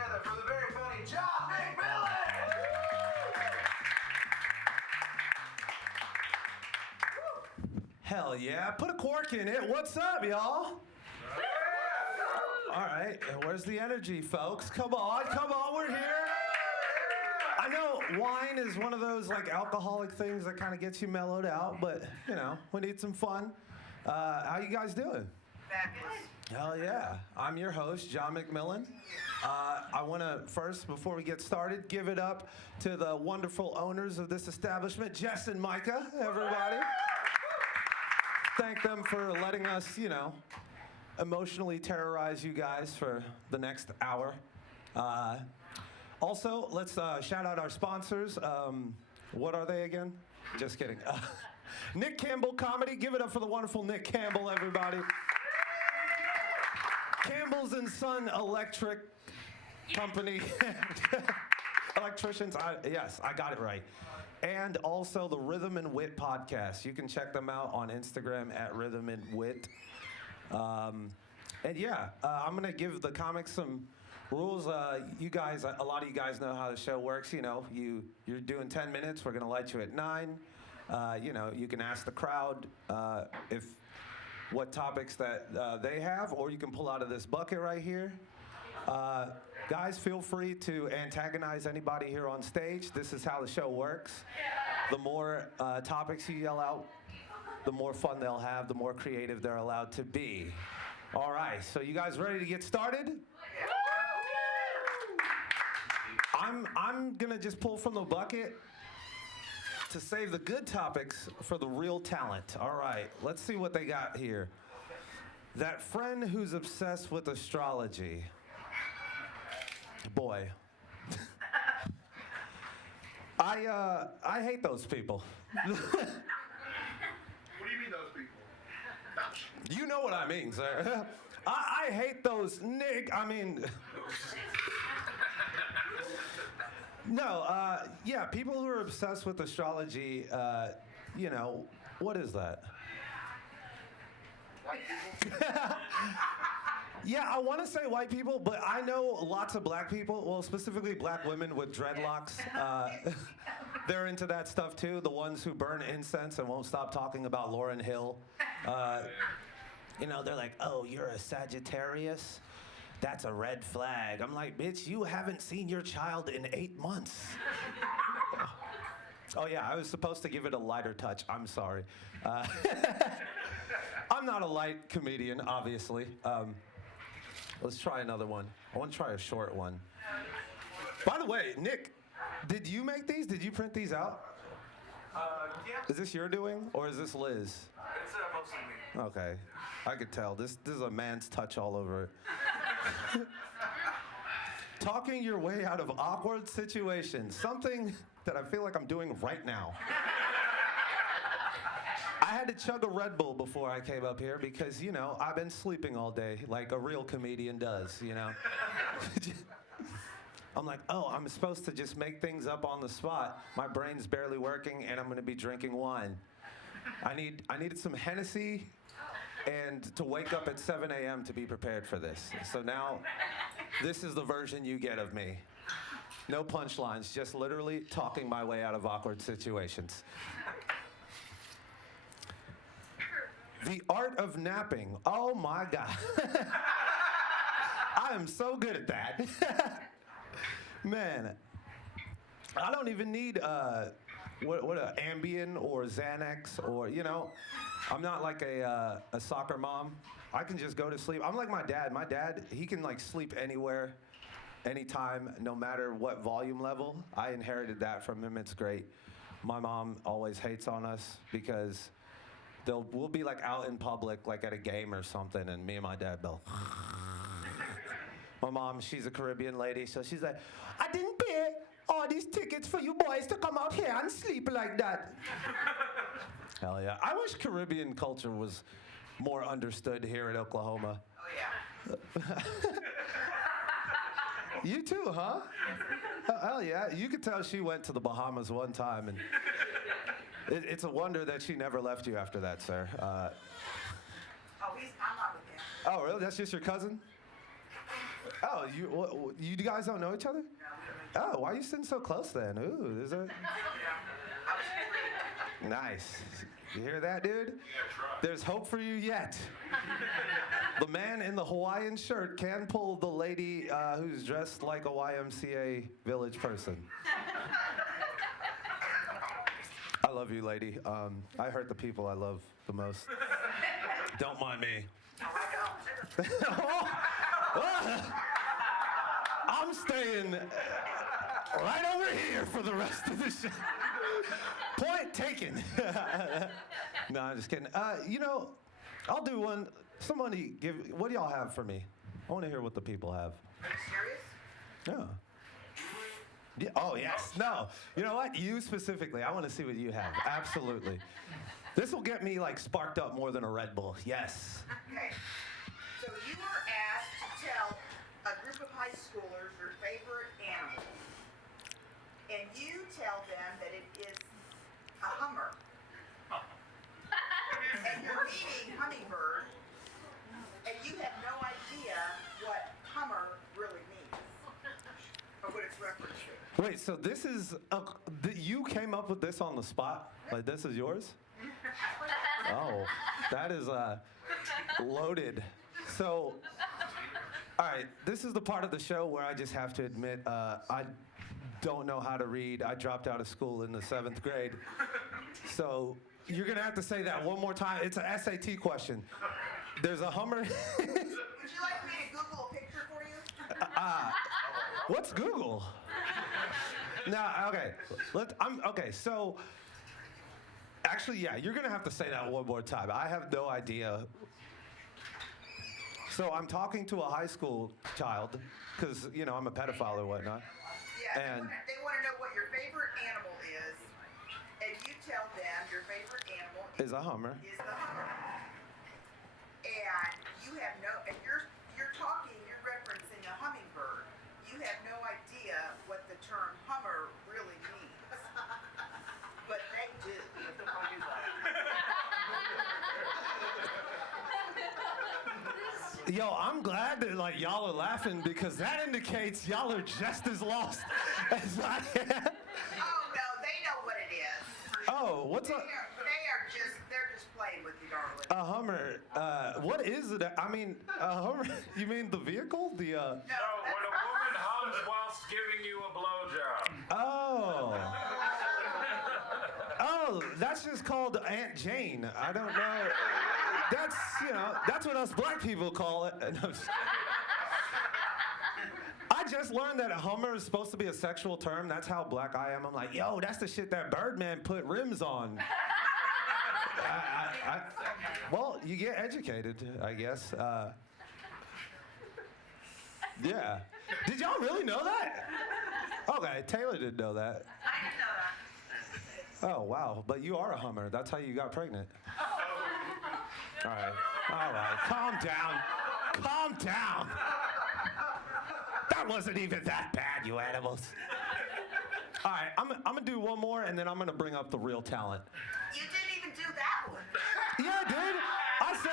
together for the very funny Jon Mcmillan! Hell yeah, put a cork in it. What's up, y'all? All right, where's the energy, folks? Come on, we're here. I know wine is one of those like alcoholic things that kind of gets you mellowed out, but you know, we need some fun. How you guys doing? Fabulous. Hell yeah. I'm your host, Jon Mcmillan. I want to first, before we get started, give it up to the wonderful owners of this establishment, Jess and Micah, everybody. Thank them for letting us, you know, emotionally terrorize you guys for the next hour. Also, let's shout out our sponsors. What are they again? Just kidding. Nick Campbell Comedy. Give it up for the wonderful Nick Campbell, everybody. Campbell's and Son Electric Company. Electricians. Yes, I got it right. And also the Rhythm and Wit podcast. You can check them out on Instagram at Rhythm and Wit. And yeah, I'm going to give the comics some rules. You guys, a lot of you guys know how the show works. You know, you're doing 10 minutes. We're going to light you at 9. You know, you can ask the crowd what topics that they have, or you can pull out of this bucket right here. Guys, feel free to antagonize anybody here on stage. This is how the show works. The more topics you yell out, the more fun they'll have, the more creative they're allowed to be. All right, so you guys ready to get started? I'm gonna just pull from the bucket to save the good topics for the real talent. All right, let's see what they got here. That friend who's obsessed with astrology. Boy. I hate those people. What do you mean those people? You know what I mean, sir. I hate those, Nick. I mean, no, yeah, people who are obsessed with astrology, you know, what is that? White people? Yeah, I want to say white people, but I know lots of black people, well, specifically black women with dreadlocks. They're into that stuff too, the ones who burn incense and won't stop talking about Lauryn Hill. You know, they're like, oh, you're a Sagittarius? That's a red flag. I'm like, bitch, you haven't seen your child in 8 months. Oh yeah, I was supposed to give it a lighter touch. I'm sorry. I'm not a light comedian, obviously. Let's try another one. I want to try a short one. By the way, Nick, did you make these? Did you print these out? Yeah. Is this your doing, or is this Liz? It's mostly me. Okay, I could tell. This is a man's touch all over it. Talking your way out of awkward situations. Something that I feel like I'm doing right now. I had to chug a Red Bull before I came up here because, you know, I've been sleeping all day like a real comedian does, you know. I'm like, oh, I'm supposed to just make things up on the spot. My brain's barely working, and I'm going to be drinking wine. I needed some Hennessy and to wake up at 7 a.m. to be prepared for this. So now, this is the version you get of me. No punchlines, just literally talking my way out of awkward situations. The art of napping. Oh my God. I am so good at that. Man, I don't even need what Ambien or Xanax or, you know, I'm not like a soccer mom. I can just go to sleep. I'm like my dad. My dad, he can like sleep anywhere, anytime, no matter what volume level. I inherited that from him. It's great. My mom always hates on us because we'll be like out in public, like at a game or something, and me and my dad will. My mom, she's a Caribbean lady, so she's like, I didn't pay all these tickets for you boys to come out here and sleep like that. Hell yeah. I wish Caribbean culture was more understood here in Oklahoma. Oh, yeah. You too, huh? Hell yeah. You could tell she went to the Bahamas one time, and it's a wonder that she never left you after that, sir. I'm not with him. Oh, really? That's just your cousin? Oh, you guys don't know each other? Oh, why are you sitting so close then? Ooh, is that... Nice. You hear that, dude? There's hope for you yet. The man in the Hawaiian shirt can pull the lady who's dressed like a YMCA village person. I love you, lady. I hurt the people I love the most. Don't mind me. I'm staying right over here for the rest of the show. Point taken. No, I'm just kidding. I'll do one. Somebody what do y'all have for me? I want to hear what the people have. Are you serious? Yeah. Oh, yes. No. You know what? You specifically. I want to see what you have. Absolutely. This will get me, sparked up more than a Red Bull. Yes. Okay. So you were asked to tell a group of high schoolers your favorite animal. And you tell them that it is a hummer. And you're meeting hummingbird. And you have no idea what hummer really means. Or what it's referenced to. Wait, so this is, you came up with this on the spot? Like, this is yours? Oh, that is loaded. So, all right, this is the part of the show where I just have to admit I don't know how to read. I dropped out of school in the 7th grade. So you're going to have to say that one more time. It's an SAT question. There's a Hummer. Would you like me to Google a picture for you? What's Google? No, okay. Okay, so actually, yeah, you're going to have to say that one more time. I have no idea. So I'm talking to a high school child because, I'm a pedophile or whatnot. Yeah, And they want to know what your favorite animal is, and you tell them your favorite animal is a Hummer. Is the hummer. And you have and you're talking, you're referencing a hummingbird. You have no idea what the term hummer really means. But they do. Yo, I'm glad that y'all are laughing because that indicates y'all are just as lost as I am. Oh no, they know what it is. Oh, what's up? They're just playing with you, darling. A Hummer. What is it? I mean, a Hummer. You mean the vehicle? The No, when a woman hums whilst giving you a blowjob. Oh. Oh, that's just called Aunt Jane. I don't know. That's, that's what us black people call it. I just learned that a Hummer is supposed to be a sexual term. That's how black I am. I'm like, yo, that's the shit that Birdman put rims on. Well, you get educated, I guess. Yeah. Did y'all really know that? Okay, Taylor didn't know that. I didn't know that. Oh, wow. But you are a Hummer. That's how you got pregnant. All right. Calm down. Calm down. That wasn't even that bad, you animals. All right, I'm going to do one more, and then I'm going to bring up the real talent. You didn't even do that one. Yeah, dude. I said...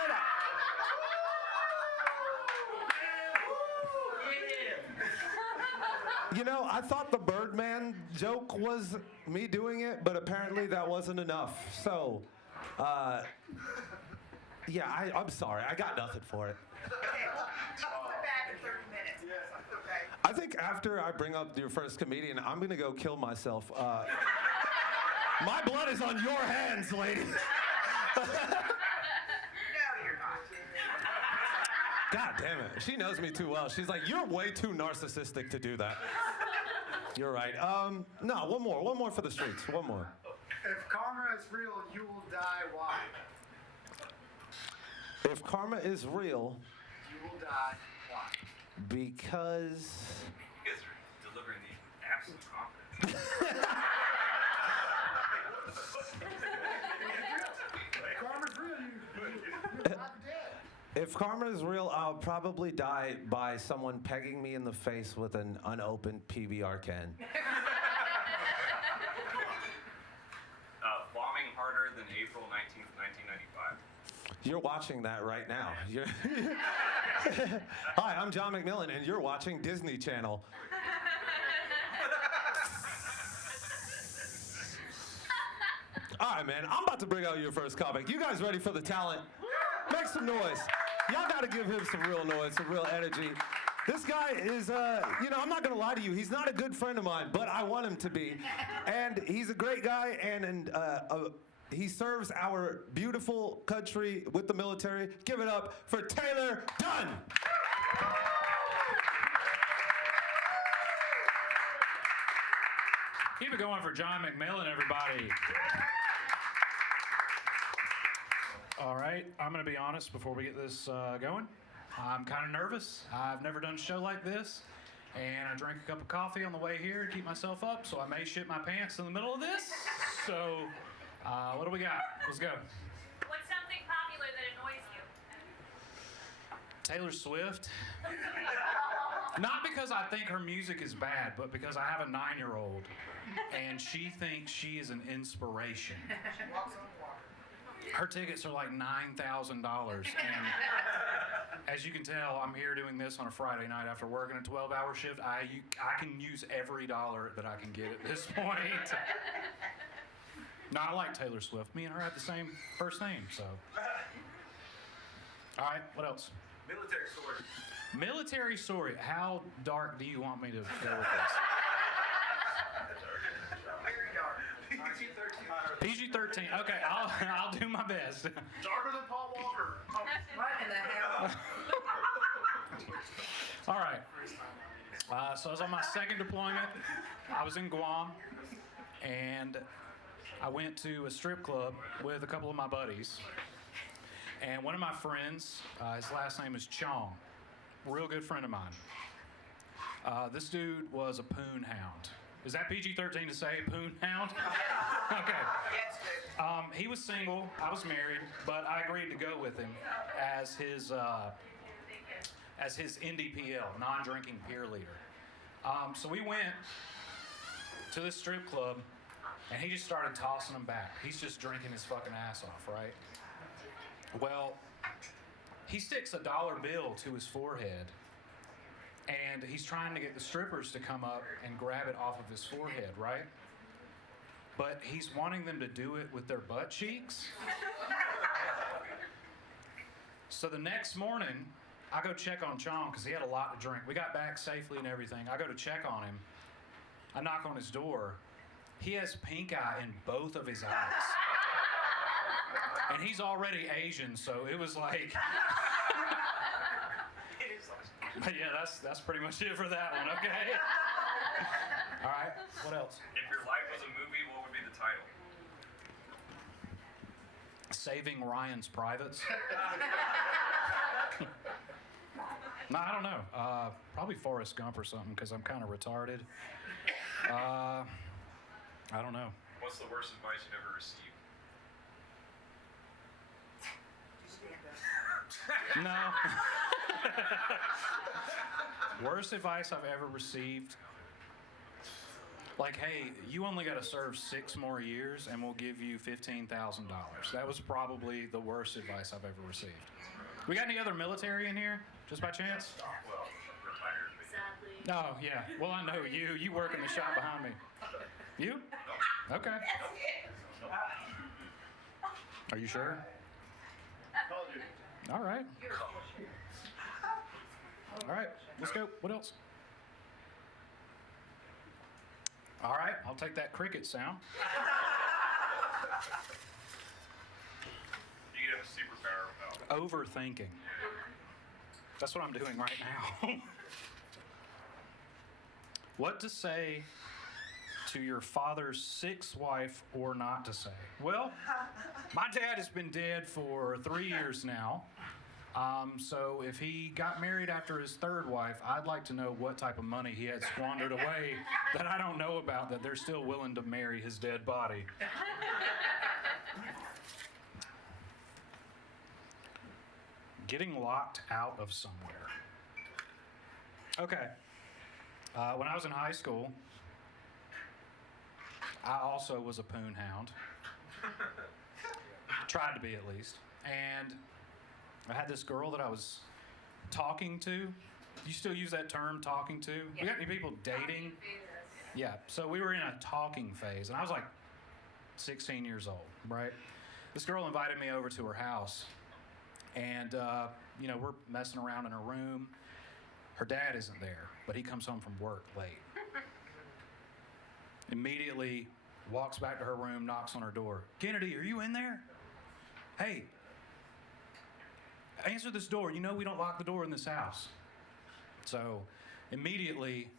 I thought the Birdman joke was me doing it, but apparently that wasn't enough. So, yeah, I'm sorry. I got nothing for it. Okay, well, you can come back in 30 minutes. Yes. Okay. I think after I bring up your first comedian, I'm going to go kill myself. My blood is on your hands, lady. No, you're not. God damn it. She knows me too well. She's like, you're way too narcissistic to do that. You're right. No, one more for the streets. One more. If karma is real, you will die. Why? If karma is real, You will die. Why? because... You guys are delivering the absolute confidence. Karma's real. You're not dead. If karma is real, I'll probably die by someone pegging me in the face with an unopened PBR can. Bombing harder than April 19th, 1995. You're watching that right now. Hi, I'm Jon Mcmillan, and you're watching Disney Channel. All right, man, I'm about to bring out your first comic. You guys ready for the talent? Make some noise. Y'all gotta give him some real noise, some real energy. This guy is, I'm not gonna lie to you, he's not a good friend of mine, but I want him to be. And he's a great guy, and he serves our beautiful country with the military. Give it up for Taylor Dunn. Keep it going for Jon Mcmillan, everybody. All right, I'm going to be honest before we get this going. I'm kind of nervous. I've never done a show like this, and I drank a cup of coffee on the way here to keep myself up, so I may shit my pants in the middle of this. So, what do we got? Let's go. What's something popular that annoys you? Taylor Swift. Not because I think her music is bad, but because I have a 9-year-old, and she thinks she is an inspiration. Her tickets are like $9,000, and as you can tell, I'm here doing this on a Friday night after working a 12-hour shift. I can use every dollar that I can get at this point. No, I like Taylor Swift. Me and her have the same first name, so. All right, what else? Military story. Military story. How dark do you want me to go with this? Very dark. PG-13. Okay, I'll do my best. Darker than Paul Walker. What in the hell? All right. So I was on my second deployment. I was in Guam, and I went to a strip club with a couple of my buddies. And one of my friends, his last name is Chong, real good friend of mine. This dude was a poon hound. Is that PG-13 to say poon hound? Okay. Yes, dude. He was single, I was married, but I agreed to go with him as his NDPL, non-drinking peer leader. So we went to this strip club, and he just started tossing them back. He's just drinking his fucking ass off, right? Well, he sticks a $1 bill to his forehead, and he's trying to get the strippers to come up and grab it off of his forehead, right? But he's wanting them to do it with their butt cheeks. So the next morning, I go check on Chong because he had a lot to drink. We got back safely and everything. I go to check on him. I knock on his door. He has pink eye in both of his eyes. And he's already Asian, so it was like... But yeah, that's pretty much it for that one, okay? All right, what else? If your life was a movie, what would be the title? Saving Ryan's Privates. No, I don't know. Probably Forrest Gump or something, because I'm kind of retarded. I don't know. What's the worst advice you've ever received? Stand up. No. Worst advice I've ever received. Like, hey, you only got to serve 6 more years and we'll give you $15,000. That was probably the worst advice I've ever received. We got any other military in here, just by chance? Well, retired. Sadly. Oh, yeah. Well, I know you. You work in the shop behind me. You? Okay. Are you sure? All right. All right. Let's go. What else? All right. I'll take that cricket sound. You could have a superpower about it. Overthinking. That's what I'm doing right now. What to say to your father's 6th wife or not to say? Well, my dad has been dead for 3 years now. So if he got married after his 3rd wife, I'd like to know what type of money he had squandered away that I don't know about, that they're still willing to marry his dead body. Getting locked out of somewhere. Okay. When I was in high school, I also was a poon hound. Tried to be, at least. And I had this girl that I was talking to. You still use that term, talking to? We got any people dating? Yeah, so we were in a talking phase, and I was like 16 years old, right? This girl invited me over to her house, and, we're messing around in her room. Her dad isn't there, but he comes home from work late. Immediately walks back to her room, knocks on her door. Kennedy, are you in there? Hey, answer this door. You know we don't lock the door in this house. So immediately,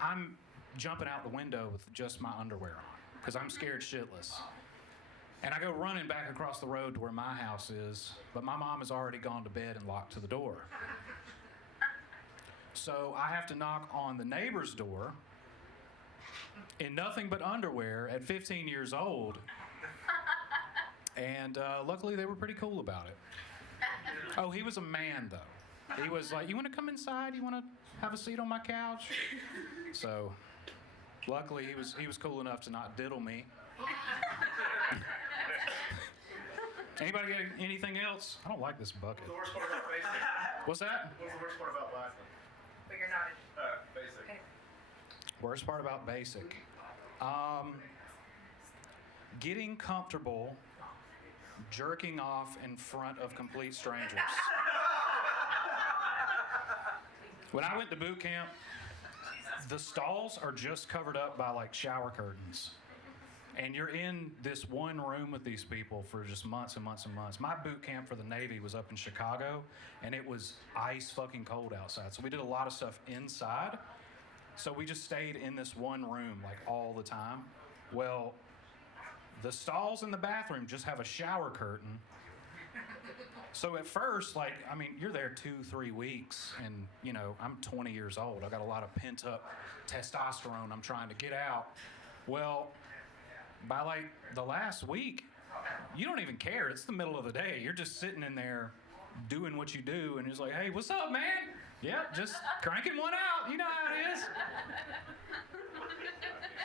I'm jumping out the window with just my underwear on because I'm scared shitless. And I go running back across the road to where my house is, but my mom has already gone to bed and locked to the door. So I have to knock on the neighbor's door in nothing but underwear at 15 years old. And luckily they were pretty cool about it. Oh, he was a man though. He was like, you want to come inside? You want to have a seat on my couch? So luckily he was cool enough to not diddle me. Anybody got anything else? I don't like this bucket. What's the worst part about basic? What's that? What's the worst part about basic? But you're not. Basic. Okay. Worst part about basic. Getting comfortable jerking off in front of complete strangers. When I went to boot camp, the stalls are just covered up by like shower curtains. And you're in this one room with these people for just months and months and months. My boot camp for the Navy was up in Chicago, and it was ice fucking cold outside. So we did a lot of stuff inside. So we just stayed in this one room like all the time. Well, the stalls in the bathroom just have a shower curtain. So at first, you're there 2-3 weeks, and I'm 20 years old. I got a lot of pent up testosterone I'm trying to get out. Well, by the last week, you don't even care. It's the middle of the day. You're just sitting in there doing what you do, and it's like, hey, what's up, man? Yep, just cranking one out. You know how it is.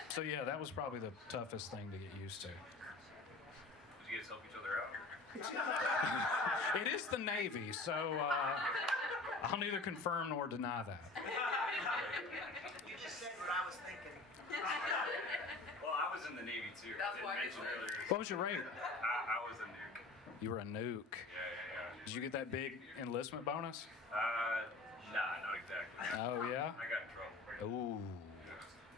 So yeah, that was probably the toughest thing to get used to. Did you guys help each other out? It is the Navy, so I'll neither confirm nor deny that. You just said what I was thinking. Well, I was in the Navy too. That's I why didn't mention earlier. What was your rate? I was a nuke. You were a nuke. Yeah. Did you get that big enlistment bonus? Nah, not exactly. Oh, yeah? I got in trouble. Ooh.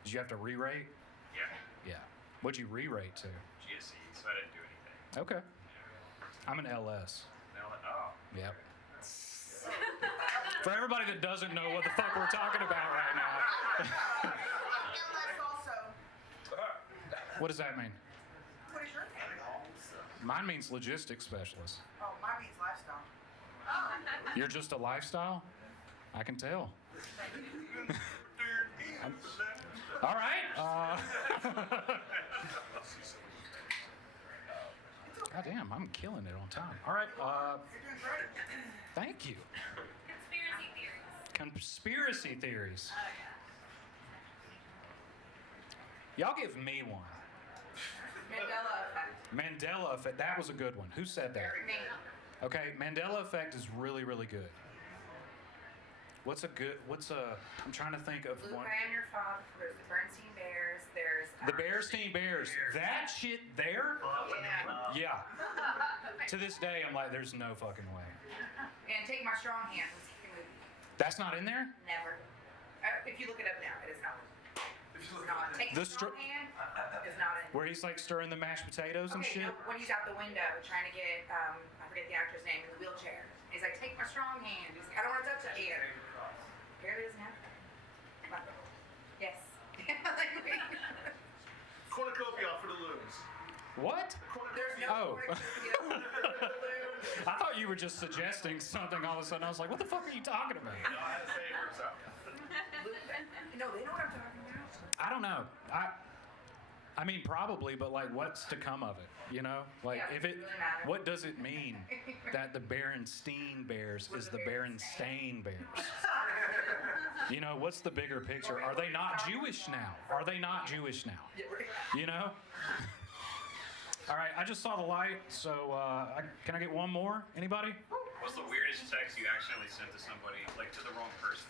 Did you have to re-rate? Yeah. Yeah. What'd you re-rate to? GSE, so I didn't do anything. Okay. I'm an LS. Yep. For everybody that doesn't know what the fuck we're talking about right now. LS also. What does that mean? What is your name? Mine means logistics specialist. Oh, mine means lifestyle. You're just a lifestyle? I can tell. All right. God damn, I'm killing it on time. All right. Thank you. Conspiracy theories. Conspiracy theories. Y'all give me one. Mandela effect. Mandela effect. That was a good one. Who said that? Me. Okay, Mandela effect is really, really good. I'm trying to think of Luke, one. I am your father. There's the Bernstein Bears. There's The Bearstein Bears. That shit there? Yeah. Yeah. To this day, I'm like, there's no fucking way. And Take My Strong Hand was a movie. That's not in there? Never. If you look it up now, it is not. It's not. Take The My Strong Hand is not in. Where he's like stirring the mashed potatoes and Okay, shit? no, when he's out the window trying to get, I forget the actor's name, in the wheelchair. He's like, take my strong hand. He's like, I don't want to touch it here. Apparently it doesn't happen. Yes. Cornucopia for the loons. What? There's no Oh. cornucopia for the balloons. I thought you were just suggesting something all of a sudden. I was like, what the fuck are you talking about? No, I had to say it works out. No, they know what I'm talking about. I don't know. I mean, probably, but like, what's to come of it? You know, like, Yeah, if it, it really matters. what does it mean that the Berenstein Bears is the Berenstain Bears? You know, what's the bigger picture? Are they not Jewish now? Are they not Jewish now? You know. All right, I just saw the light, so can I get one more? Anybody? What's the weirdest text you accidentally sent to somebody, like to the wrong person?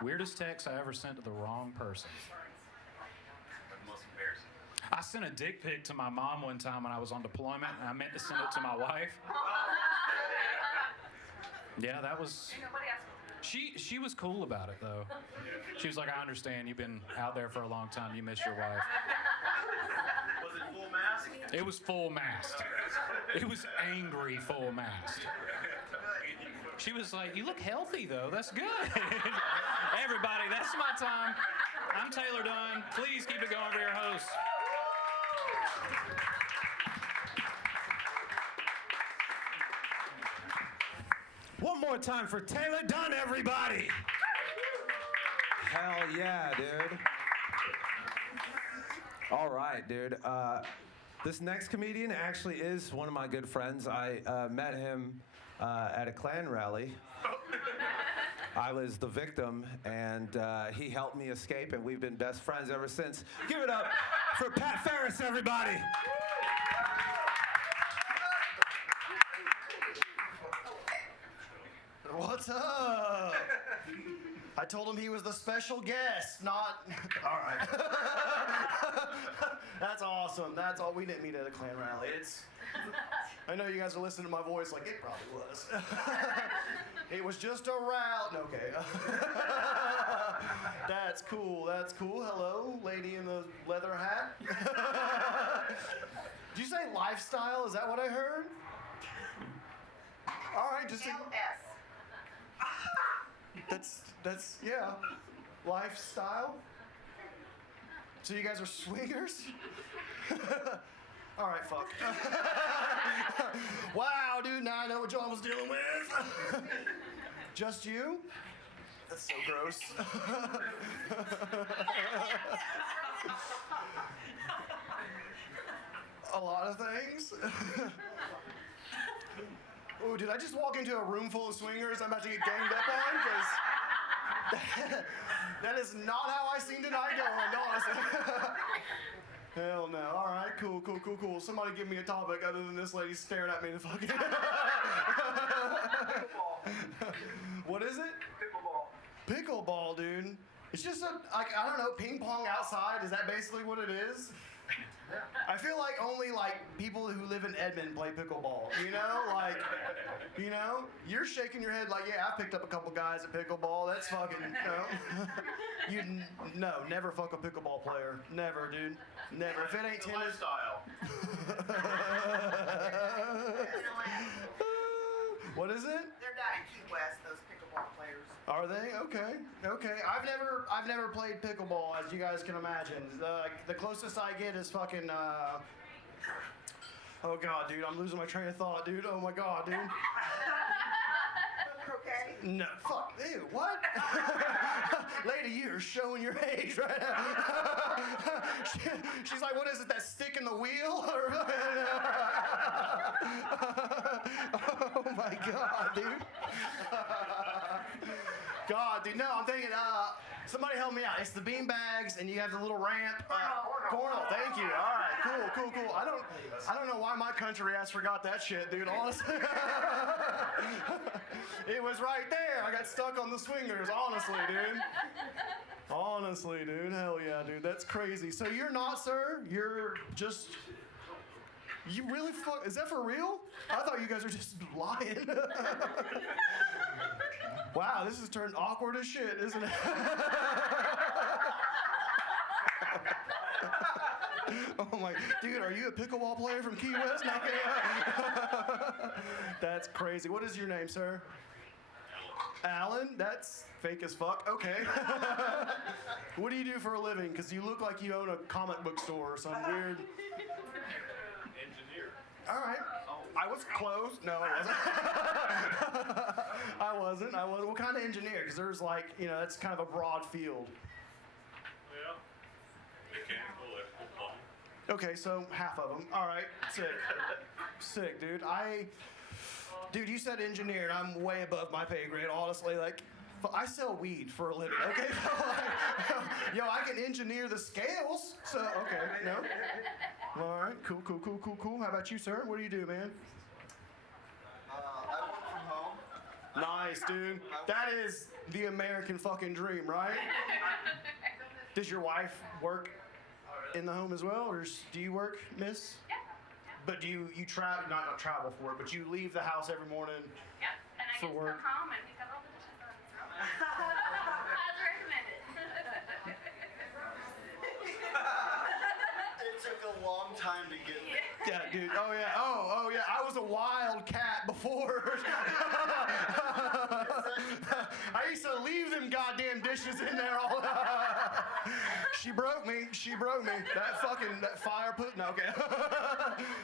Weirdest text I ever sent to the wrong person. Or the most embarrassing? I sent a dick pic to my mom one time when I was on deployment, and I meant to send it to my wife. Yeah, that was. She was cool about it though. She was like, I understand. You've been out there for a long time. You miss your wife. Was it full mask? It was full mast. It was angry full mast. She was like, you look healthy though. That's good. Everybody, that's my time. I'm Taylor Dunn. Please keep it going for your host. One more time for Taylor Dunn, everybody. Hell yeah, dude. All right, dude. This next comedian actually is one of my good friends. I met him at a Klan rally. I was the victim, and he helped me escape, and we've been best friends ever since. Give it up for Pat Ferris, everybody. What's up? I told him he was the special guest, not. All right. That's awesome. That's all. We didn't meet at a Klan rally. I know you guys are listening to my voice like it probably was. It was just a route. Okay. That's cool. That's cool. Hello, lady in the leather hat. Did you say lifestyle? Is that what I heard? All right, just. LS. That's yeah, lifestyle. So you guys are swingers? All right, fuck. Wow, dude, now I know what Jon was dealing with. Just you? That's so gross. A lot of things. Oh, did I just walk into a room full of swingers I'm about to get ganged up on? Because that is not how I seen tonight going, honestly. Hell no. All right, cool. Somebody give me a topic other than this lady staring at me in the fucking... What is it? Pickleball, dude. It's just I don't know, ping pong outside. Is that basically what it is? I feel like only people who live in Edmond play pickleball. You know, you're shaking your head like, yeah, I've picked up a couple guys at pickleball. That's fucking no, never fuck a pickleball player. Never, dude. Never. If it ain't It's a tennis. lifestyle. What is it? They're down in Key West, those pickleball players. Are they? Okay. I've never played pickleball, as you guys can imagine. The closest I get is fucking. Oh god, dude, I'm losing my train of thought, dude. Oh my god, dude. Croquet? No, fuck, ew, what? Lady, you're showing your age right now. She's like, what is it, that stick in the wheel? Oh my god, dude. God, dude, no, I'm thinking, somebody help me out. It's the bean bags, and you have the little ramp. Cornhole, thank you. All right, cool. I don't know why my country ass forgot that shit, dude, honestly. It was right there. I got stuck on the swingers, honestly, dude. Honestly, dude, hell yeah, dude, that's crazy. So you're not, sir? You're just... You really fuck... Is that for real? I thought you guys were just lying. Wow, this has turned awkward as shit, isn't it? Oh my... Dude, are you a pickleball player from Key West? No, that's crazy. What is your name, sir? Alan? That's fake as fuck. Okay. What do you do for a living? Because you look like you own a comic book store or some weird... Engineer. All right. I was close. No, I wasn't. I wasn't. What kind of engineer? Because there's that's kind of a broad field. Yeah. Mechanical, electrical, plumbing. Okay, so half of them. All right. Sick, dude. Dude, you said engineer, and I'm way above my pay grade, honestly. I sell weed for a living, okay? Yo, I can engineer the scales. So, okay, no. All right, cool. How about you, sir? What do you do, man? Nice, dude. That is the American fucking dream, right? Does your wife work in the home as well, or do you work, miss? Yeah. But do you travel, not travel for it, but you leave the house every morning? Yeah. And I For get to work. come home and pick up all the dishes done. As recommended. It took a long time to get there. Yeah, dude. Oh yeah. Oh yeah. I was a wild cat before. I used to leave them goddamn dishes in there all. She broke me. That fire put. No, okay.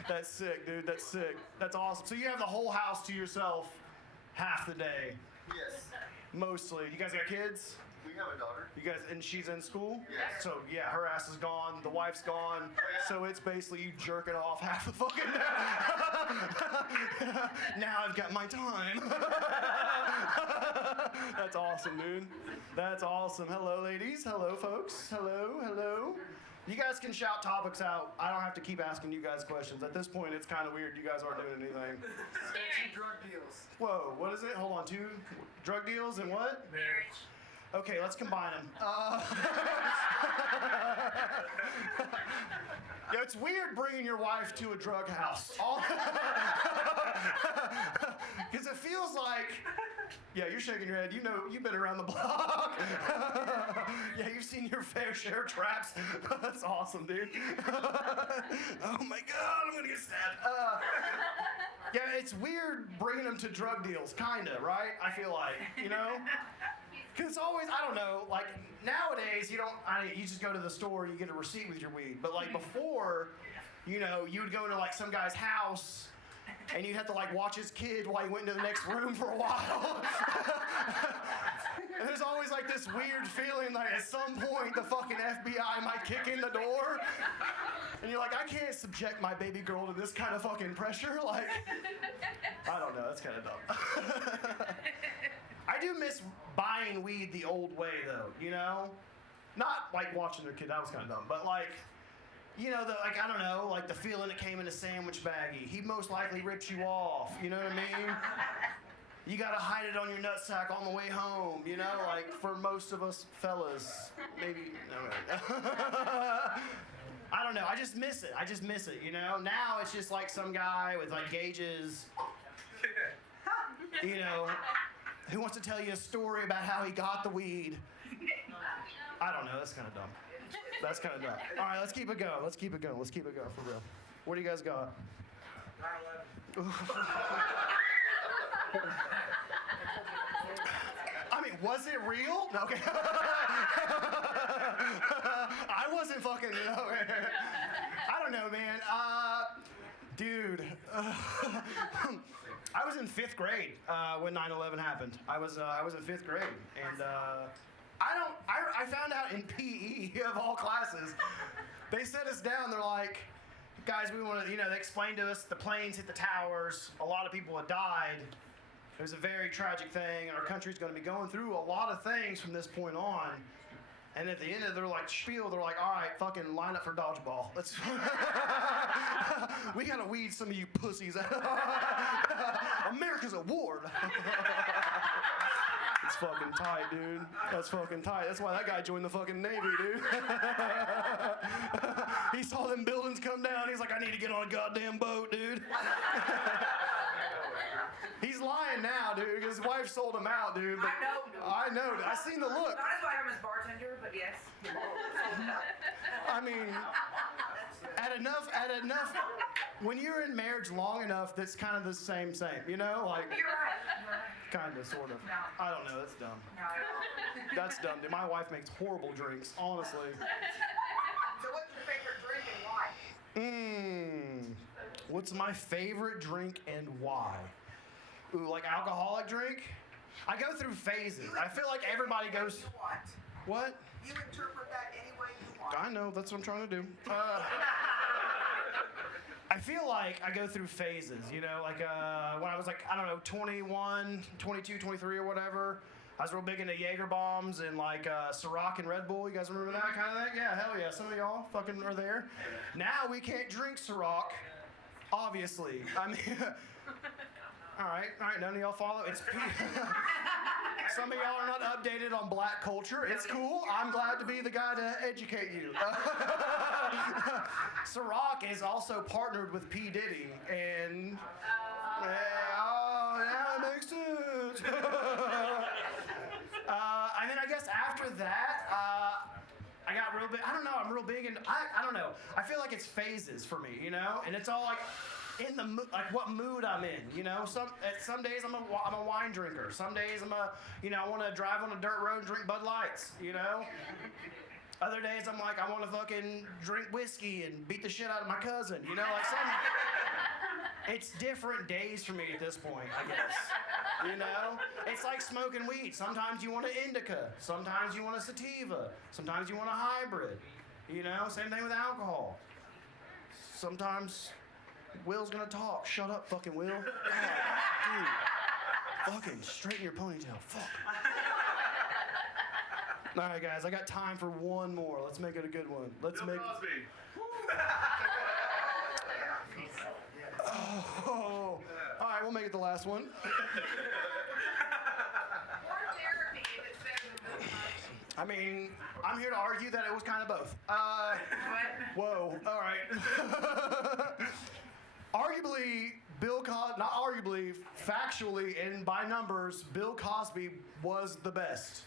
That's sick, dude. That's sick. That's awesome. So you have the whole house to yourself half the day, Yes. mostly. You guys got kids? We have a daughter. You guys, and she's in school? Yes. So yeah, her ass is gone, the wife's gone, so it's basically you jerking off half the fucking day. Now I've got my time. That's awesome, dude. That's awesome. Hello, ladies. Hello, folks. Hello. You guys can shout topics out. I don't have to keep asking you guys questions. At this point, it's kind of weird. You guys aren't doing anything. Drug deals. Whoa, what is it? Hold on, 2 drug deals and what? Marriage. Okay, let's combine them. Yeah, it's weird bringing your wife to a drug house. Because it feels like, yeah, you're shaking your head. You know, you've been around the block. Yeah, you've seen your fair share of traps. That's awesome, dude. Oh my God, I'm gonna get stabbed. Yeah, it's weird bringing them to drug deals, kinda, right? I feel like, you know? Because it's always, I don't know, like nowadays you just go to the store, you get a receipt with your weed. But like before, you know, you would go to like some guy's house and you'd have to like watch his kid while he went into the next room for a while. And there's always like this weird feeling like at some point the fucking FBI might kick in the door. And you're like, I can't subject my baby girl to this kind of fucking pressure. Like, I don't know, that's kind of dumb. I do miss buying weed the old way, though, you know? Not like watching their kid, that was kind of dumb, but like, you know, like, I don't know, like the feeling that came in a sandwich baggie. He most likely rips you off, you know what I mean? You gotta hide it on your nutsack on the way home, you know? Like, for most of us fellas, maybe, no. I don't know, I just miss it, you know? Now it's just like some guy with like gauges, you know, who wants to tell you a story about how he got the weed. I don't know, that's kind of dumb. All right, let's keep it going, for real. What do you guys got? 9/11. I mean, was it real? No, okay. I wasn't fucking, I don't know, man. Dude. I was in 5th grade when 9/11 happened. I was in 5th grade, and I found out in PE of all classes. They set us down. They're like, guys, we want to, you know, they explained to us the planes hit the towers. A lot of people had died. It was a very tragic thing, and our country's going to be going through a lot of things from this point on. And at the end of their like spiel, they're like, all right, fucking line up for dodgeball. Let's. We gotta weed some of you pussies out. America's a war. It's fucking tight, dude. That's fucking tight. That's why that guy joined the fucking Navy, dude. He saw them buildings come down. He's like, I need to get on a goddamn boat, dude. He's lying now, dude, because his wife sold him out, dude. But I know. I seen the look. Not as why I'm his bartender, but yes. I mean, at enough, when you're in marriage long enough, that's kind of the same, you know? Like, You're right. kind of, sort of. No. I don't know, that's dumb. No. That's dumb, dude. My wife makes horrible drinks, honestly. So what's your favorite drink and why? What's my favorite drink and why? Ooh, like alcoholic drink? I go through phases. I feel like everybody goes. You want. What? You interpret that any way you want. I know, that's what I'm trying to do. I feel like I go through phases, you know, like when I was like, I don't know, 21, 22, 23 or whatever, I was real big into Jaeger bombs and like Ciroc and Red Bull. You guys remember that kind of thing? Yeah, hell yeah. Some of y'all fucking are there. Now we can't drink Ciroc, obviously. I mean, All right. None of y'all follow. It's P. Some of y'all are not updated on black culture. It's cool. I'm glad to be the guy to educate you. Ciroc is also partnered with P. Diddy, and that makes sense. And then I guess after that, I got real big. I don't know. I'm real big, and I don't know. I feel like it's phases for me, you know, and it's all like in the like what mood I'm in, you know. Some days I'm a wine drinker. Some days I want to drive on a dirt road and drink Bud Lights, you know. Other days I'm like I want to fucking drink whiskey and beat the shit out of my cousin, you know. Like it's different days for me at this point, I guess. You know, it's like smoking weed. Sometimes you want an indica. Sometimes you want a sativa. Sometimes you want a hybrid. You know, same thing with alcohol. Sometimes Will's gonna talk. Shut up, fucking Will. Oh, dude. Fucking straighten your ponytail. Fuck. All right, guys, I got time for one more. Let's make it a good one. Let's Bill make. Cosby. Oh. All right, we'll make it the last one. I mean, I'm here to argue that it was kind of both. Whoa, all right. Arguably, not arguably, factually, and by numbers, Bill Cosby was the best.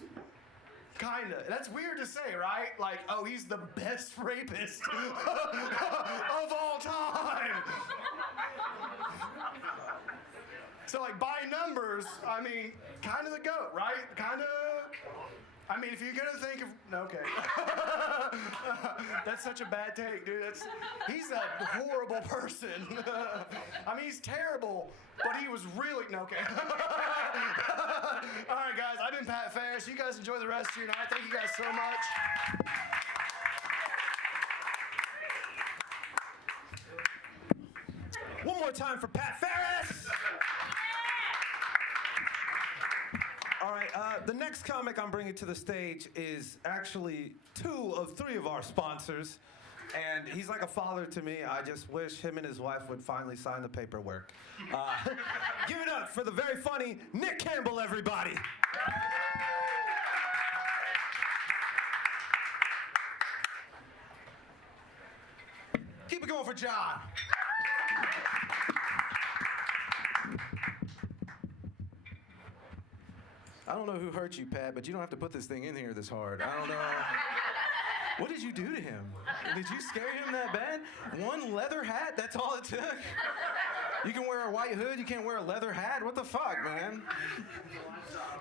Kinda. That's weird to say, right? Like, oh, he's the best rapist of all time. So, like, by numbers, I mean, kind of the GOAT, right? Kind of. I mean, if you're gonna think of, okay. That's such a bad take, dude. He's a horrible person. I mean, he's terrible, but he was really, okay. All right, guys, I've been Pat Ferris. You guys enjoy the rest of your night. Thank you guys so much. One more time for Pat Ferris. All right, the next comic I'm bringing to the stage is actually 2 of 3 of our sponsors, and he's like a father to me. I just wish him and his wife would finally sign the paperwork. Give it up for the very funny Nick Campbell, everybody. Keep it going for Jon. I don't know who hurt you, Pat, but you don't have to put this thing in here this hard. I don't know. What did you do to him? Did you scare him that bad? One leather hat? That's all it took? You can wear a white hood, you can't wear a leather hat? What the fuck, man?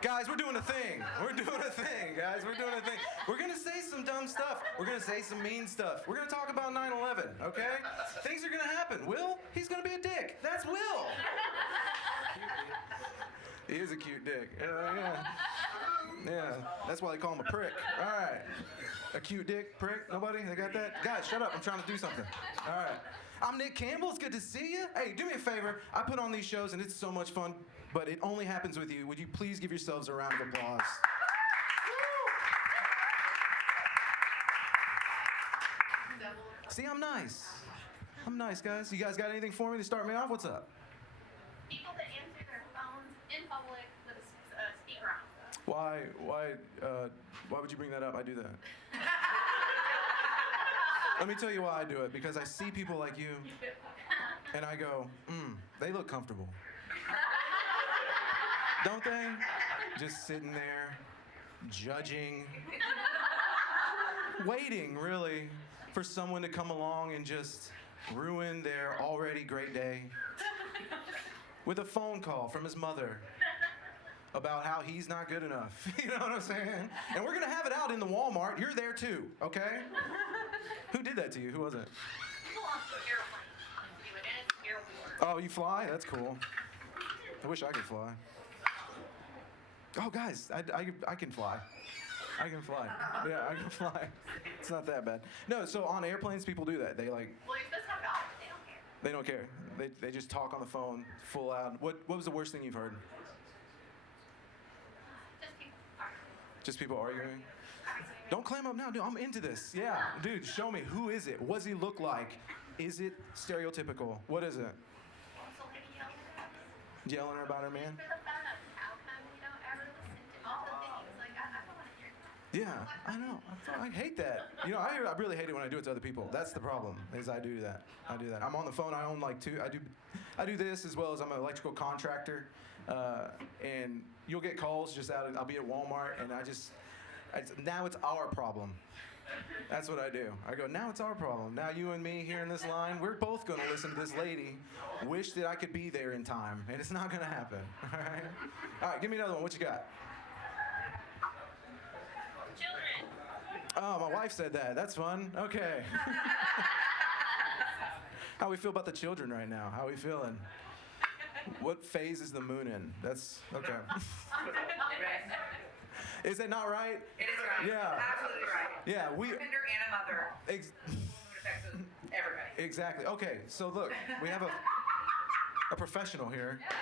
Guys, we're doing a thing. We're doing a thing, guys. We're doing a thing. We're gonna say some dumb stuff. We're gonna say some mean stuff. We're gonna talk about 9/11, okay? Things are gonna happen. Will, he's gonna be a dick. That's Will. He is a cute dick. Yeah, that's why they call him a prick. All right. A cute dick, prick, nobody? They got that? Guys, shut up, I'm trying to do something. All right. I'm Nick Campbell, it's good to see you. Hey, do me a favor. I put on these shows and it's so much fun, but it only happens with you. Would you please give yourselves a round of applause? See, I'm nice. I'm nice, guys. You guys got anything for me to start me off? What's up? People that answer their phones in public with a speaker on. Why would you bring that up? I do that. Let me tell you why I do it. Because I see people like you, and I go, they look comfortable. Don't they? Just sitting there, judging, waiting, really, for someone to come along and just ruin their already great day with a phone call from his mother about how he's not good enough. You know what I'm saying? And we're gonna have it out in the Walmart. You're there too, okay? Who did that to you? Who was it? People on the airplane do it, and it's airport. Oh, you fly? That's cool. I wish I could fly. Oh, guys, I can fly. I can fly. Yeah, I can fly. It's not that bad. No, so on airplanes, people do that. They like. Well, you're supposed to have it off. They don't care. They don't care. They just talk on the phone full out. What was the worst thing you've heard? Just people arguing. Just people arguing? Don't clam up now, dude. I'm into this. Yeah, dude, show me. Who is it? What does he look like? Is it stereotypical? What is it? Yelling about her man? For the fun of it, how come you don't ever listen to all the things? Like, I don't want to hear that. Yeah, I know. I hate that. You know, I really hate it when I do it to other people. That's the problem. Is I do that. I'm on the phone. I own like 2. I do this as well as I'm an electrical contractor, and you'll get calls just out. I'll be at Walmart, and now it's our problem. That's what I do. I go, now it's our problem. Now you and me here in this line, we're both going to listen to this lady wish that I could be there in time, and it's not going to happen. All right. All right. Give me another one. What you got? Children. Oh, my wife said that. That's fun. Okay. How we feel about the children right now? How we feeling? What phase is the moon in? That's okay. Is it not right? It is right. Yeah. Absolutely right. Yeah, we. Gender and a mother. It affects everybody. Exactly. Okay, so look, we have a professional here. Yes.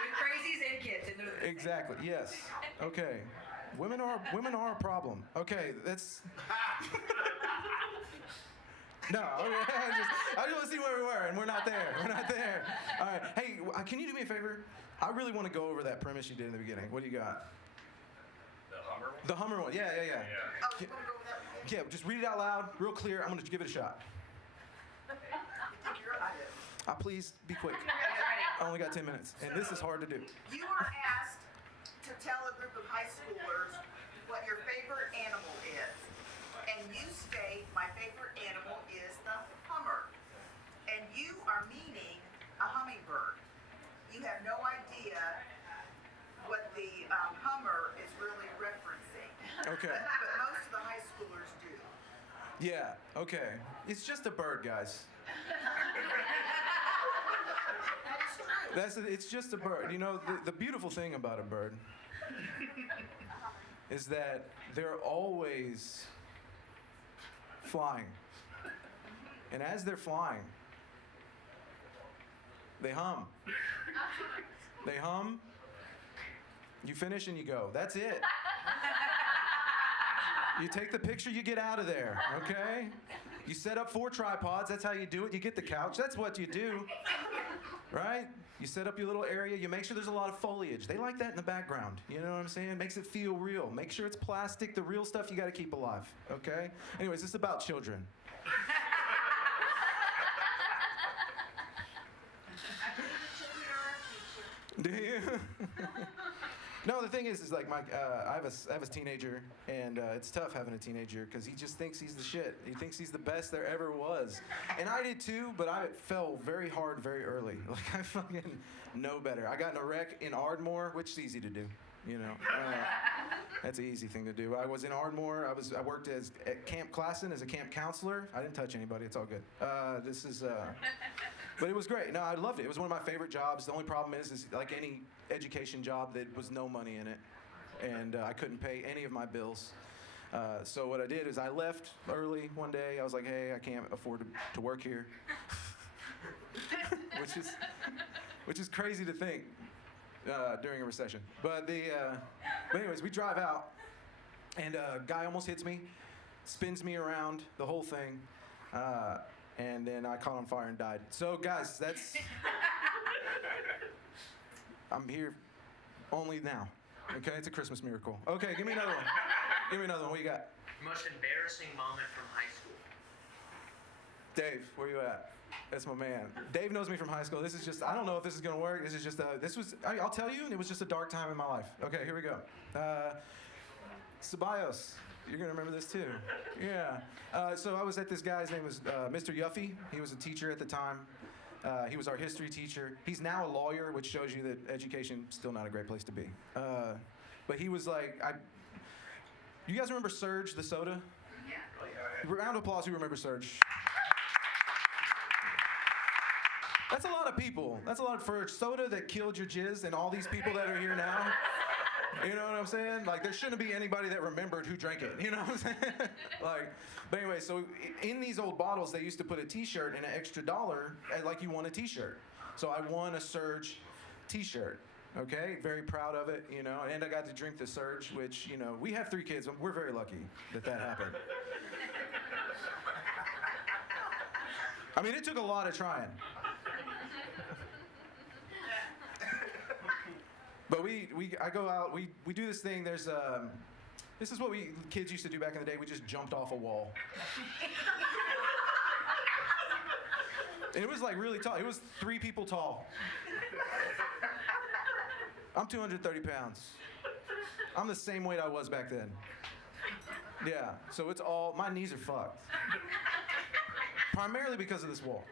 With crazies and kids in the Exactly. Yes. Okay. Women are a problem. Okay, that's. No, okay, I just want to see where we were, and we're not there. We're not there. All right. Hey, can you do me a favor? I really want to go over that premise you did in the beginning. What do you got? The Hummer one? The Hummer one. Yeah. Oh, you want to go with that one? Yeah, just read it out loud, real clear. I'm going to give it a shot. You think you're right? Please be quick. I only got 10 minutes, and this is hard to do. You were asked to tell a group of high schoolers what your favorite animal is. And you state, my favorite animal is the Hummer. And you are meaning a hummingbird. You have no idea what the Hummer is really referencing. Okay. But most of the high schoolers do. Yeah, okay. It's just a bird, guys. That is true. It's just a bird. You know, the beautiful thing about a bird is that they're always flying. And as they're flying, they hum. They hum. You finish and you go. That's it. You take the picture, you get out of there, okay? You set up 4 tripods, that's how you do it. You get the couch, that's what you do, right? You set up your little area, you make sure there's a lot of foliage. They like that in the background, you know what I'm saying? Makes it feel real. Make sure it's plastic, the real stuff you gotta keep alive, okay? Anyways, this is about children. Do you? No, the thing is like I have a teenager, and it's tough having a teenager because he just thinks he's the shit. He thinks he's the best there ever was, and I did too. But I fell very hard very early. Like I fucking know better. I got in a wreck in Ardmore, which is easy to do. You know, that's an easy thing to do. I was in Ardmore. I worked at Camp Classen as a camp counselor. I didn't touch anybody. It's all good. But it was great. No, I loved it. It was one of my favorite jobs. The only problem is like any education job, there was no money in it, and I couldn't pay any of my bills. So what I did is I left early one day. I was like, hey, I can't afford to work here, which is crazy to think during a recession. But anyways, we drive out, and a guy almost hits me, spins me around, the whole thing. And then I caught on fire and died. So, guys, that's... I'm here only now. Okay? It's a Christmas miracle. Okay, give me another one. Give me another one. What you got? Most embarrassing moment from high school. Dave, where you at? That's my man. Dave knows me from high school. This is just... I don't know if this is going to work. This is just I'll tell you, it was just a dark time in my life. Okay, here we go. Ceballos. You're going to remember this too. Yeah. So I was at this guy's name was Mr. Yuffie. He was a teacher at the time. He was our history teacher. He's now a lawyer, which shows you that education still not a great place to be. But he was like, you guys remember Surge, the soda? Yeah. Round of applause who remembers Surge. That's a lot of people. That's a lot for soda that killed your jizz and all these people that are here now. You know what I'm saying? Like, there shouldn't be anybody that remembered who drank it. You know what I'm saying? But anyway, so in these old bottles, they used to put a T-shirt and an extra $1, like you won a T-shirt. So I won a Surge T-shirt. Okay, very proud of it, you know. And I got to drink the Surge, which, you know, we have 3 kids. We're very lucky that happened. I mean, it took a lot of trying. But I go out. We do this thing. This is what we kids used to do back in the day. We just jumped off a wall. And it was like really tall. It was 3 people tall. I'm 230 pounds. I'm the same weight I was back then. Yeah, so it's all, my knees are fucked. Primarily because of this wall.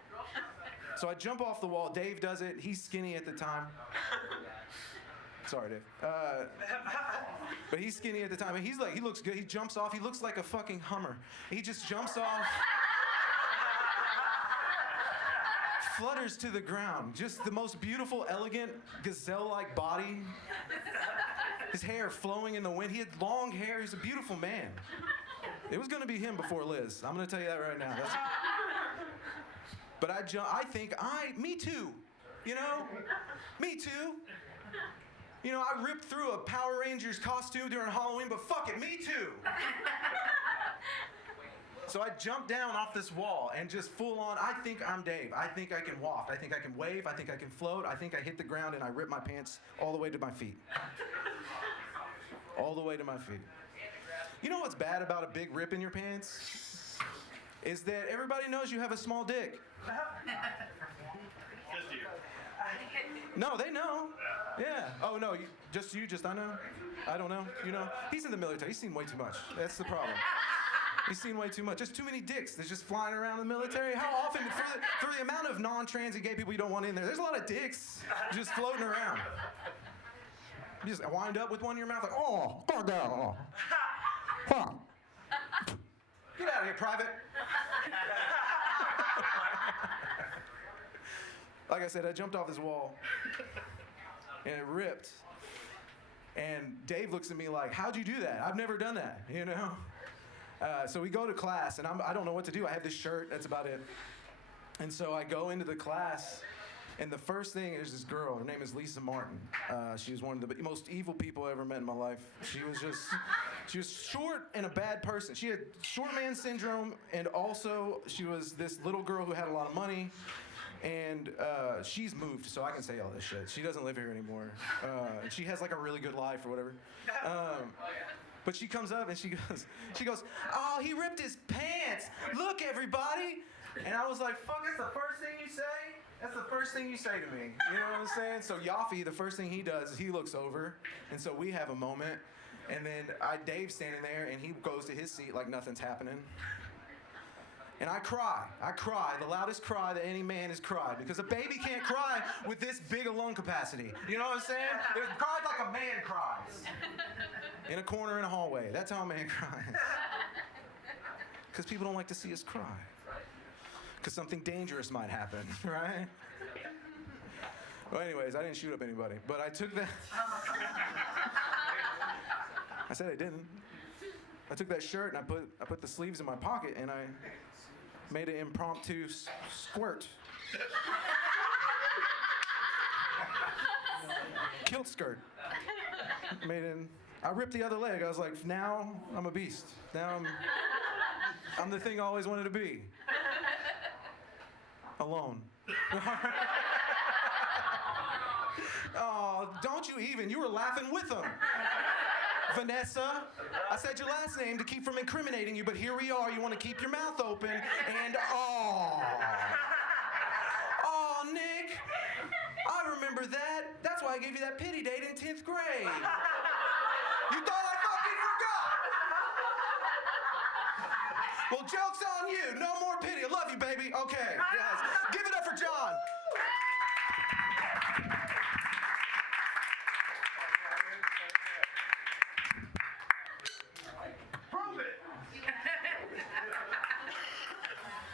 So I jump off the wall. Dave does it. He's skinny at the time. Sorry, Dave. But he's skinny at the time. And he looks good. He jumps off. He looks like a fucking Hummer. He just jumps off. Flutters to the ground. Just the most beautiful, elegant, gazelle-like body. His hair flowing in the wind. He had long hair. He's a beautiful man. It was going to be him before Liz. I'm going to tell you that right now. But me too. You know? Me too. You know, I ripped through a Power Rangers costume during Halloween, but fuck it, me too. So I jumped down off this wall and just full on, I think I'm Dave. I think I can waft. I think I can wave. I think I can float. I think I hit the ground and I ripped my pants all the way to my feet. All the way to my feet. You know what's bad about a big rip in your pants? Is that everybody knows you have a small dick. Just you. No, they know. Yeah. Oh, no, just I know. I don't know. You know, he's in the military. He's seen way too much. That's the problem. He's seen way too much. Just too many dicks. They're just flying around the military. How often, for the amount of non-trans and gay people you don't want in there, there's a lot of dicks just floating around. You just wind up with one in your mouth like, oh, go down. Oh. Huh. Get out of here, private. Like I said, I jumped off this wall and it ripped. And Dave looks at me like, how'd you do that? I've never done that, you know? So we go to class, and I don't know what to do. I have this shirt, that's about it. And so I go into the class, and the first thing is this girl. Her name is Lisa Martin. She was one of the most evil people I ever met in my life. She was short and a bad person. She had short man syndrome, and also she was this little girl who had a lot of money. And she's moved, so I can say all this shit. She doesn't live here anymore. She has like a really good life or whatever. But she comes up and she goes, oh, he ripped his pants. Look, everybody. And I was like, fuck, that's the first thing you say? That's the first thing you say to me. You know what I'm saying? So Yaffe, the first thing he does is he looks over. And so we have a moment. And then Dave's standing there and he goes to his seat like nothing's happening. And I cry, the loudest cry that any man has cried, because a baby can't cry with this big a lung capacity. You know what I'm saying? It cried like a man cries. In a corner in a hallway. That's how a man cries. Because people don't like to see us cry. Because something dangerous might happen, right? Well, anyways, I didn't shoot up anybody, but I took that. I said I didn't. I took that shirt and I put the sleeves in my pocket and I made an impromptu squirt. Kilt skirt. I ripped the other leg. I was like, now I'm a beast. Now I'm the thing I always wanted to be. Alone. Oh, don't you even. You were laughing with them. Vanessa, I said your last name to keep from incriminating you, but here we are. You want to keep your mouth open, and oh, Nick, I remember that. That's why I gave you that pity date in 10th grade. You thought I fucking forgot. Well, joke's on you. No more pity. I love you, baby. Okay, guys, give it up for Jon.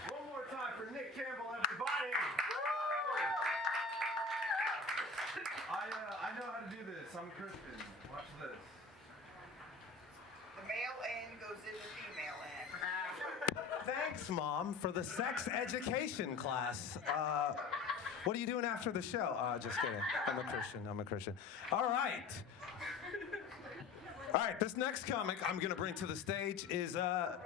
One more time for Nick Campbell, everybody. I know how to do this. I'm a Christian. Watch this. The male end goes in the female end. Thanks, Mom, for the sex education class. What are you doing after the show? Just kidding. I'm a Christian. All right, this next comic I'm going to bring to the stage is a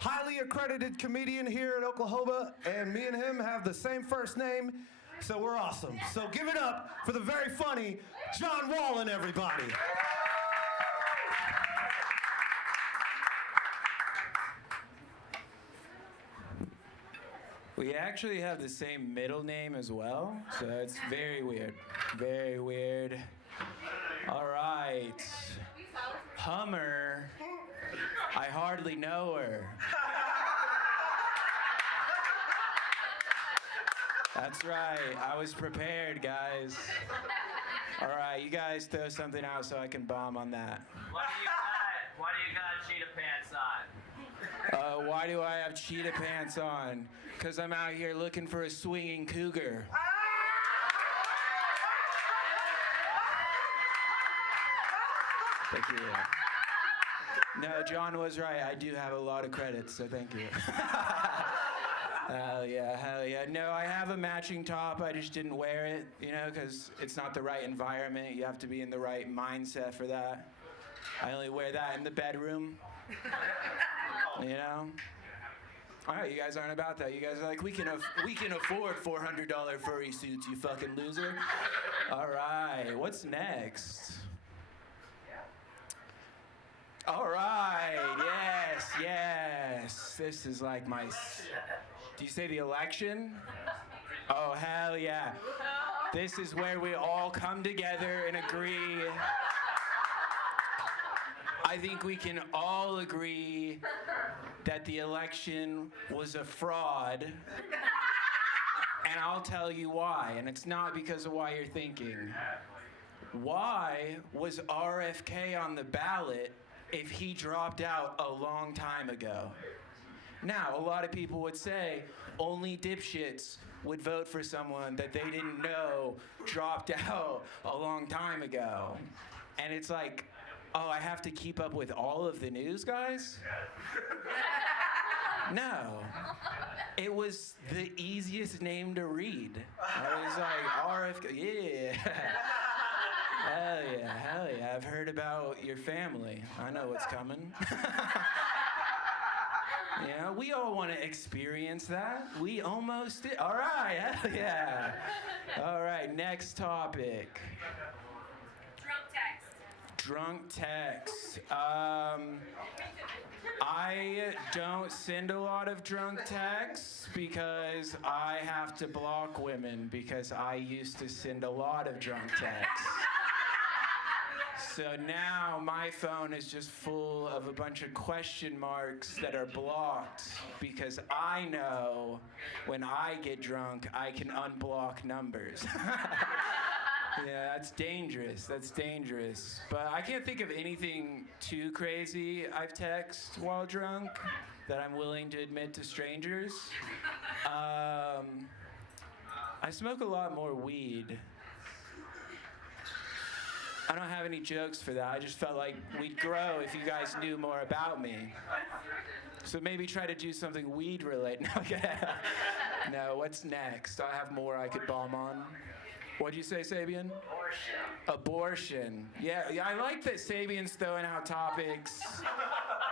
highly accredited comedian here in Oklahoma, and me and him have the same first name, so we're awesome. So give it up for the very funny John Wallen, everybody. We actually have the same middle name as well, so it's very weird. Very weird. All right. Hummer. I hardly know her. That's right. I was prepared, guys. All right, you guys throw something out so I can bomb on that. Why do you got cheetah pants on? Why do I have cheetah pants on? Because I'm out here looking for a swinging cougar. Thank you. No, John was right. I do have a lot of credits, so thank you. Hell yeah, hell yeah. No, I have a matching top. I just didn't wear it, you know, because it's not the right environment. You have to be in the right mindset for that. I only wear that in the bedroom. You know? All right, you guys aren't about that. You guys are like, we can afford $400 furry suits, you fucking loser. All right, what's next? All right, yes. This is like my... Do you say the election? Oh, hell yeah. This is where we all come together and agree. I think we can all agree that the election was a fraud. And I'll tell you why. And it's not because of why you're thinking. Why was RFK on the ballot if he dropped out a long time ago? Now, a lot of people would say only dipshits would vote for someone that they didn't know dropped out a long time ago. And it's like, oh, I have to keep up with all of the news, guys? No. It was the easiest name to read. I was like, RFK, yeah. Hell yeah. I've heard about your family. I know what's coming. Yeah, we all want to experience that. We almost did. All right, hell yeah. All right, next topic. Drunk text. I don't send a lot of drunk texts because I have to block women because I used to send a lot of drunk texts. So now my phone is just full of a bunch of question marks that are blocked because I know when I get drunk, I can unblock numbers. Yeah, that's dangerous. But I can't think of anything too crazy I've texted while drunk that I'm willing to admit to strangers. I smoke a lot more weed. I don't have any jokes for that. I just felt like we'd grow if you guys knew more about me. So maybe try to do something weed related. No, what's next? I have more I could bomb on. What'd you say, Sabian? Abortion. Yeah, I like that Sabian's throwing out topics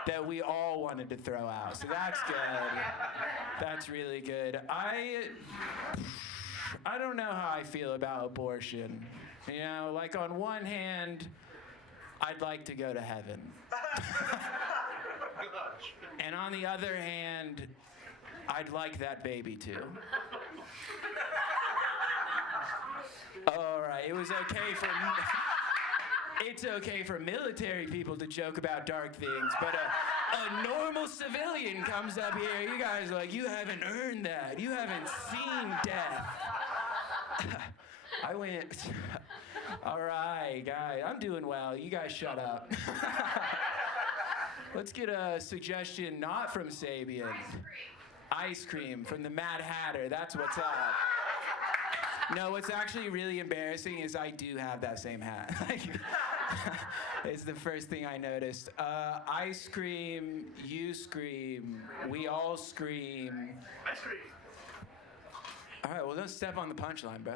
that we all wanted to throw out. So that's good. That's really good. I don't know how I feel about abortion. You know, like on one hand, I'd like to go to heaven. And on the other hand, I'd like that baby too. All right, it's okay for military people to joke about dark things, but a normal civilian comes up here, you guys are like, you haven't earned that. You haven't seen death. I went, all right, guys, I'm doing well. You guys shut up. Let's get a suggestion not from Sabian. Ice cream from the Mad Hatter. That's what's up. No, what's actually really embarrassing is I do have that same hat. It's the first thing I noticed. I scream, you scream, we all scream. Ice cream. All right, well, don't step on the punchline, bro.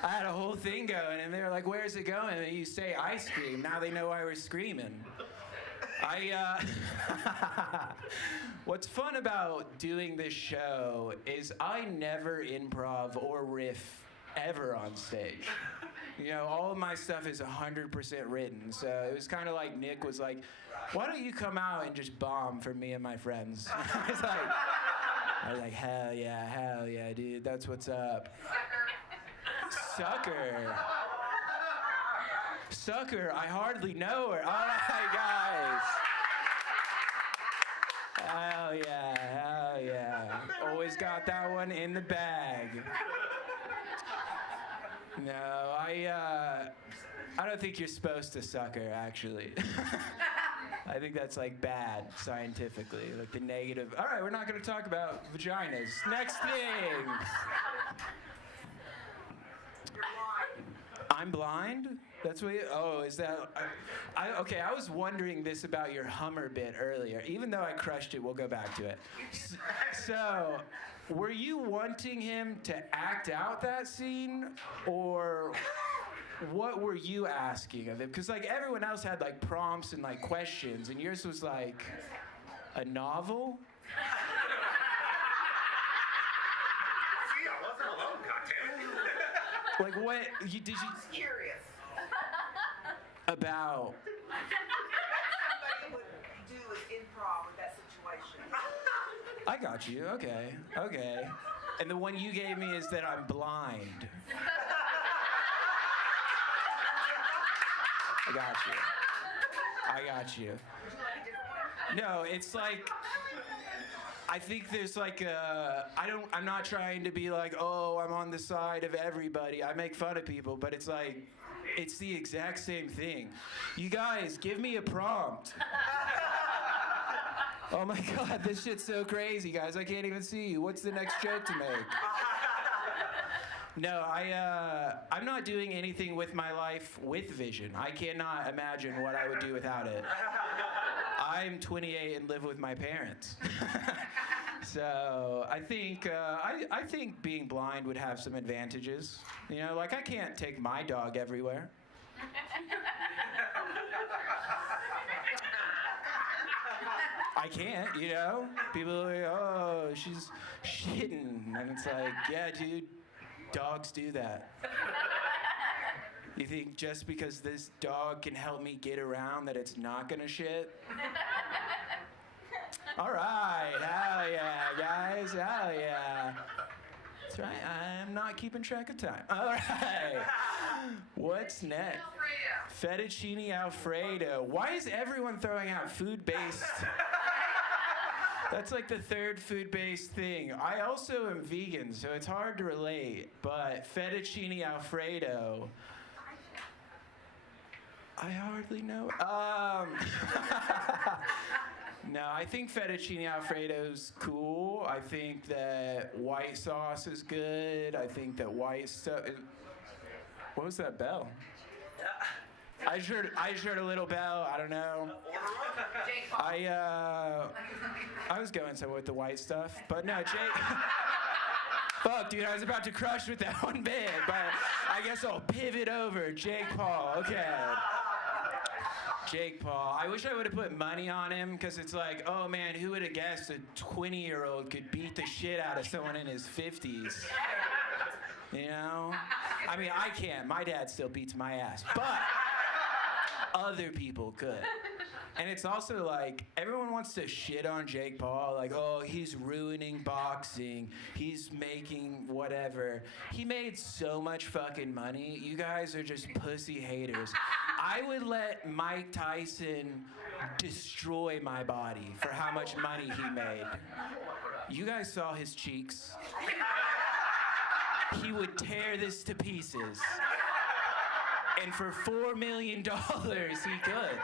I had a whole thing going, and they were like, where's it going? And you say ice cream. Now they know why we're screaming. What's fun about doing this show is I never improv or riff ever on stage. You know, all of my stuff is 100% written. So it was kind of like Nick was like, why don't you come out and just bomb for me and my friends? I was like, hell yeah, dude, that's what's up. Sucker, I hardly know her. All right, guys. Hell yeah. Always got that one in the bag. No, I don't think you're supposed to sucker, actually. I think that's like bad scientifically, like the negative. All right, we're not going to talk about vaginas. Next thing. You're blind. I'm blind? That's what is that? Okay, I was wondering this about your Hummer bit earlier. Even though I crushed it, we'll go back to it. So, were you wanting him to act out that scene, or what were you asking of him? Because like everyone else had like prompts and like questions, and yours was like a novel. See, I wasn't alone, goddammit. Like what? Did you? I was curious. About. Somebody would do an improv with that situation. I got you. Okay. And the one you gave me is that I'm blind. I got you. No, it's like, I think there's like I'm not trying to be like, oh, I'm on the side of everybody. I make fun of people, but it's like, it's the exact same thing. You guys, give me a prompt. Oh my God, this shit's so crazy, guys. I can't even see you. What's the next joke to make? No, I'm not doing anything with my life with vision. I cannot imagine what I would do without it. I'm 28 and live with my parents. So I think I think being blind would have some advantages. You know, like I can't take my dog everywhere. I can't, you know? People are like, oh, she's shitting. And it's like, yeah, dude, dogs do that. You think just because this dog can help me get around that it's not gonna shit? All right, hell yeah, guys, hell yeah. That's right, I'm not keeping track of time. All right, what's next? Fettuccine Alfredo. Why is everyone throwing out food-based? That's like the third food-based thing. I also am vegan, so it's hard to relate, but fettuccine Alfredo, I hardly know. No, I think fettuccine Alfredo's cool. I think that white sauce is good. I think that white stuff. What was that bell? I just heard a little bell. I don't know. I was going somewhere with the white stuff, but no, Jake. Fuck, dude, I was about to crush with that one bit, but I guess I'll pivot over. Jake Paul, okay. Jake Paul. I wish I would have put money on him, because it's like, oh man, who would have guessed a 20-year-old could beat the shit out of someone in his 50s? You know? I mean, I can't. My dad still beats my ass, but other people could. And it's also like, everyone wants to shit on Jake Paul, like, oh, he's ruining boxing, he's making whatever. He made so much fucking money. You guys are just pussy haters. I would let Mike Tyson destroy my body for how much money he made. You guys saw his cheeks. He would tear this to pieces. And for $4 million, he could.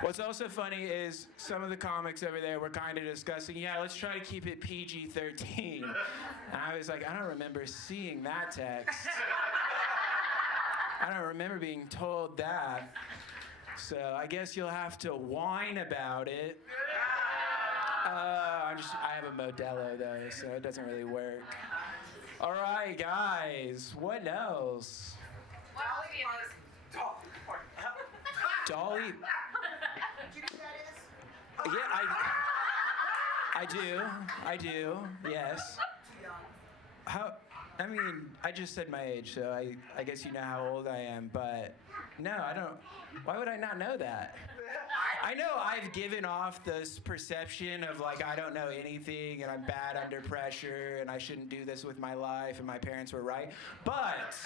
What's also funny is some of the comics over there were kind of discussing, yeah, let's try to keep it PG-13. And I was like, I don't remember seeing that text. I don't remember being told that. So I guess you'll have to whine about it. I have a Modelo though, so it doesn't really work. All right, guys, what else? Dolly. Do you know who that is? Yeah, I do, yes. Yeah. I mean, I just said my age, so I guess you know how old I am, but no, I don't. Why would I not know that? I know I've given off this perception of like I don't know anything and I'm bad under pressure and I shouldn't do this with my life and my parents were right. But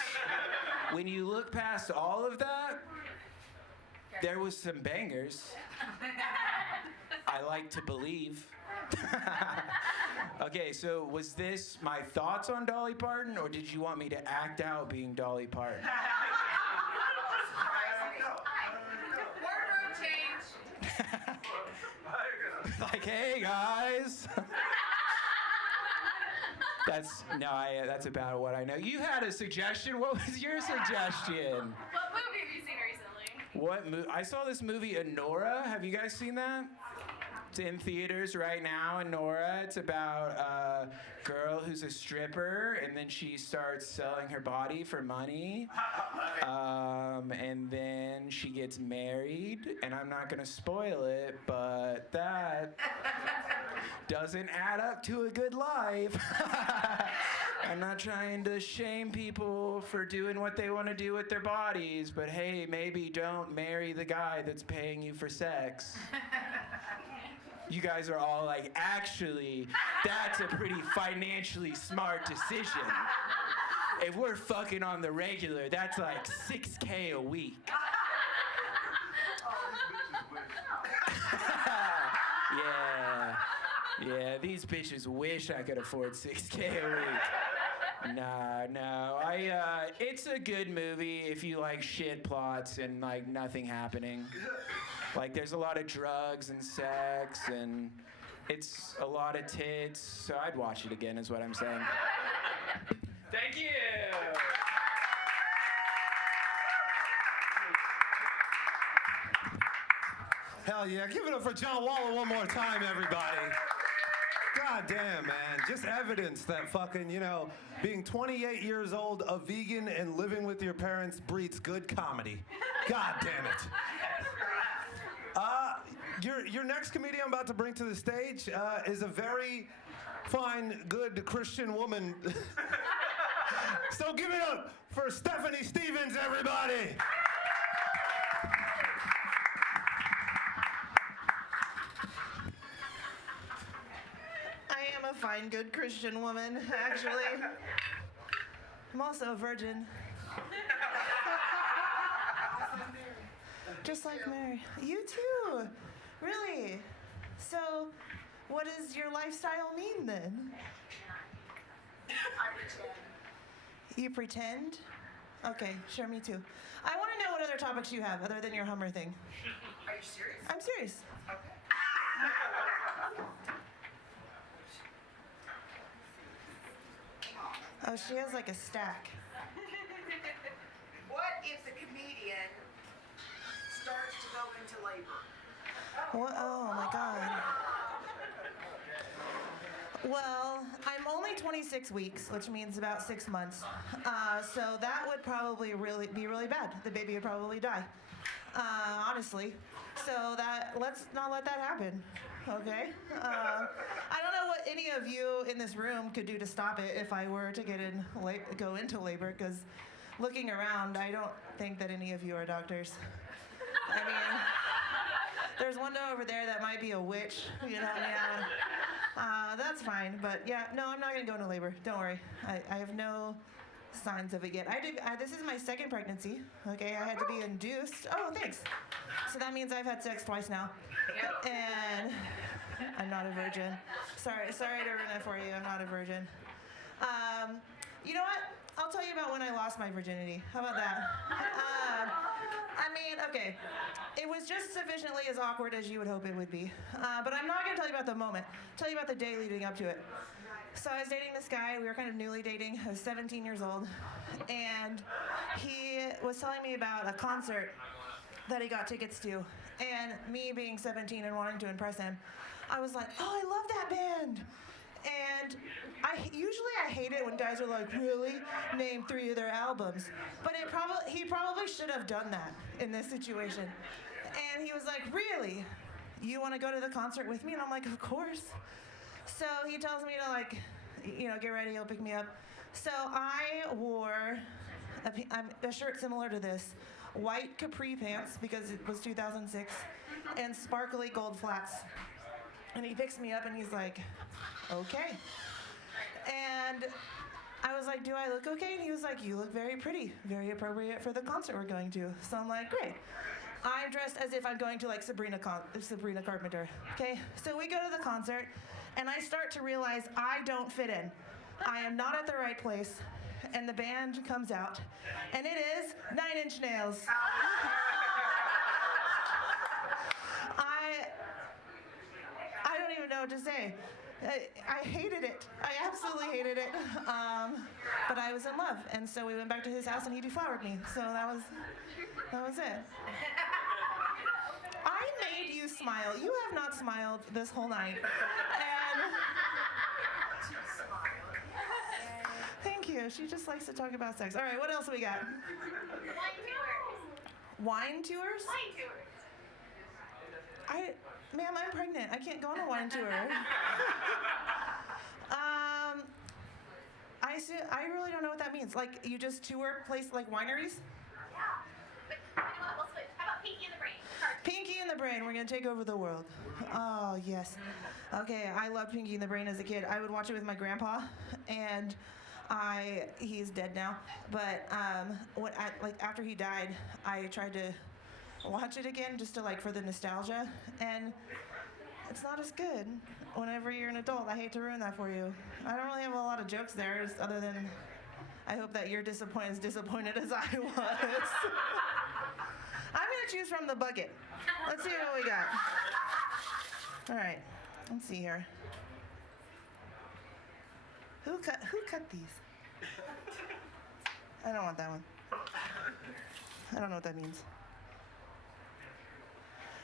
when you look past all of that, there was some bangers. I like to believe. Okay, so was this my thoughts on Dolly Parton, or did you want me to act out being Dolly Parton? Wardrobe change. Like, hey guys. That's about what I know. You had a suggestion. What was your suggestion? What movie have you seen recently? What movie? I saw this movie, Anora. Have you guys seen that? It's in theaters right now, Anora. It's about a girl who's a stripper, and then she starts selling her body for money. And then she gets married, and I'm not gonna spoil it, but that doesn't add up to a good life. I'm not trying to shame people for doing what they want to do with their bodies, but hey, maybe don't marry the guy that's paying you for sex. You guys are all like, actually, that's a pretty financially smart decision. If we're fucking on the regular, that's like $6,000 a week. Yeah, these bitches wish I could afford $6,000 a week. No. It's a good movie if you like shit plots and like nothing happening. Like there's a lot of drugs and sex and it's a lot of tits, so I'd watch it again is what I'm saying. Thank you. Hell yeah, give it up for John Waller one more time, everybody. God damn, man. Just evidence that fucking, being 28 years old, a vegan, and living with your parents breeds good comedy. God damn it. Your next comedian I'm about to bring to the stage is a very fine, good Christian woman. So give it up for Stephanie Stevens, everybody. I am a fine, good Christian woman, actually. I'm also a virgin. Just like Mary. You too. Really? So, what does your lifestyle mean then? I pretend. You pretend? Okay, sure, me too. I want to know what other topics you have other than your Hummer thing. Are you serious? I'm serious. Okay. Oh, she has like a stack. What if the comedian starts to go into labor? What? Oh my God. Well, I'm only 26 weeks, which means about 6 months. So that would probably be really bad. The baby would probably die. Honestly. So let's not let that happen. Okay? I don't know what any of you in this room could do to stop it if I were to go into labor, because looking around, I don't think that any of you are doctors. I mean, there's one over there that might be a witch, that's fine, but yeah, no, I'm not gonna go into labor. Don't worry. I have no signs of it yet. This is my second pregnancy. Okay, I had to be induced. Oh, thanks. So that means I've had sex twice now, and I'm not a virgin. Sorry to ruin it for you. I'm not a virgin. You know what? I'll tell you about when I lost my virginity. How about that? Okay. It was just sufficiently as awkward as you would hope it would be. But I'm not going to tell you about the moment. I'll tell you about the day leading up to it. So I was dating this guy. We were kind of newly dating. I was 17 years old. And he was telling me about a concert that he got tickets to. And me being 17 and wanting to impress him, I was like, oh, I love that band. And I hate it when guys are like, really? Name 3 of their albums. But he probably should have done that in this situation. And he was like, really? You want to go to the concert with me? And I'm like, of course. So he tells me to get ready, he'll pick me up. So I wore a shirt similar to this, white capri pants because it was 2006, and sparkly gold flats. And he picks me up and he's like, okay. And I was like, do I look okay? And he was like, you look very pretty, very appropriate for the concert we're going to. So I'm like, great. I'm dressed as if I'm going to like Sabrina Carpenter. Okay, so we go to the concert and I start to realize I don't fit in. I am not at the right place. And the band comes out and it is 9 Inch Nails. I don't even know what to say. I hated it. I absolutely hated it. But I was in love, and so we went back to his house, and he deflowered me. So that was it. I made you smile. You have not smiled this whole night. And thank you. She just likes to talk about sex. All right, what else we got? Wine tours? Wine tours. Ma'am, I'm pregnant. I can't go on a wine tour. I really don't know what that means. Like, you just tour place like wineries? Yeah. But you know what? We'll switch. How about Pinky and the Brain? Pinky and the Brain. We're going to take over the world. Oh, yes. Okay, I loved Pinky and the Brain as a kid. I would watch it with my grandpa, and he's dead now. But after he died, I tried to watch it again just to for the nostalgia, and it's not as good whenever you're an adult. I hate to ruin that for you. I don't really have a lot of jokes there, just other than I hope that you're as disappointed as I was. I'm gonna choose from the bucket. Let's see what we got. All right, let's see here. Who cut these? I don't want that one. I don't know what that means.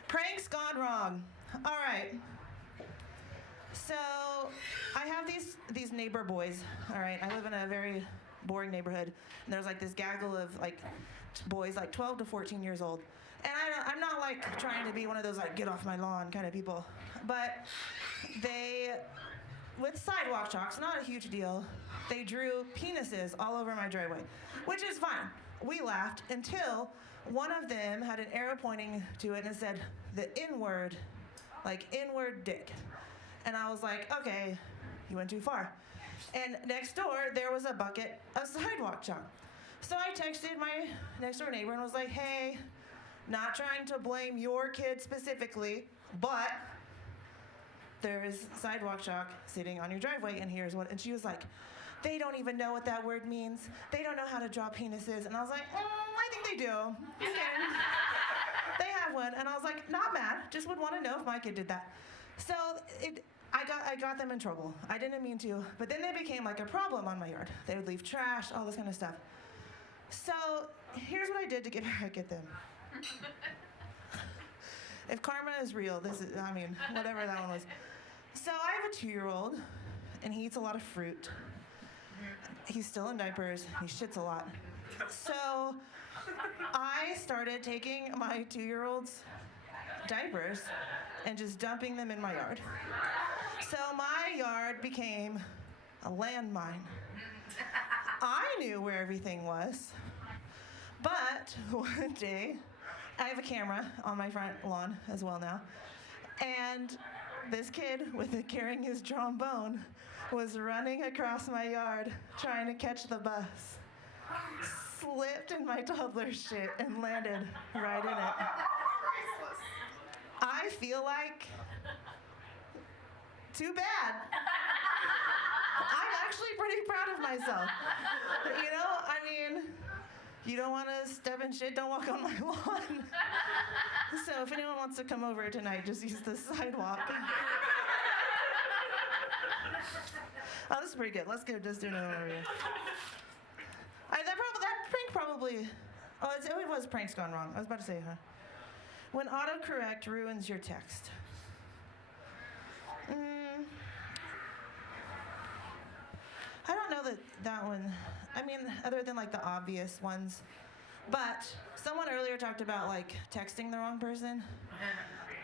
Pranks gone wrong. All right. So I have these neighbor boys. All right. I live in a very boring neighborhood, and there's this gaggle of boys 12 to 14 years old. And I'm not trying to be one of those get off my lawn kind of people, but they, with sidewalk chalks, not a huge deal, they drew penises all over my driveway, which is fine. We laughed until one of them had an arrow pointing to it and it said the N-word, N-word dick. And I was like, okay, you went too far. And next door, there was a bucket of sidewalk chalk. So I texted my next door neighbor and was like, hey, not trying to blame your kid specifically, but there's sidewalk chalk sitting on your driveway, and here's what. And she was like, they don't even know what that word means. They don't know how to draw penises. And I was like, I think they do. Okay. They have one. And I was like, not mad. Just would want to know if my kid did that. So I got them in trouble. I didn't mean to. But then they became a problem on my yard. They would leave trash, all this kind of stuff. So here's what I did to get back at them. If karma is real, whatever that one was. So I have a 2-year-old, and he eats a lot of fruit. He's still in diapers. He shits a lot. So I started taking my 2-year-old's diapers and just dumping them in my yard. So my yard became a landmine. I knew where everything was, but one day, I have a camera on my front lawn as well now, and this kid carrying his trombone was running across my yard trying to catch the bus, slipped in my toddler's shit and landed right in it. I feel too bad. I'm actually pretty proud of myself. You don't want to step in shit, don't walk on my lawn. So if anyone wants to come over tonight, just use the sidewalk. Oh, this is pretty good. Let's just do another one over here. That prank probably, it was pranks gone wrong. I was about to say, when autocorrect ruins your text. I don't know that one, other than the obvious ones, but someone earlier talked about texting the wrong person.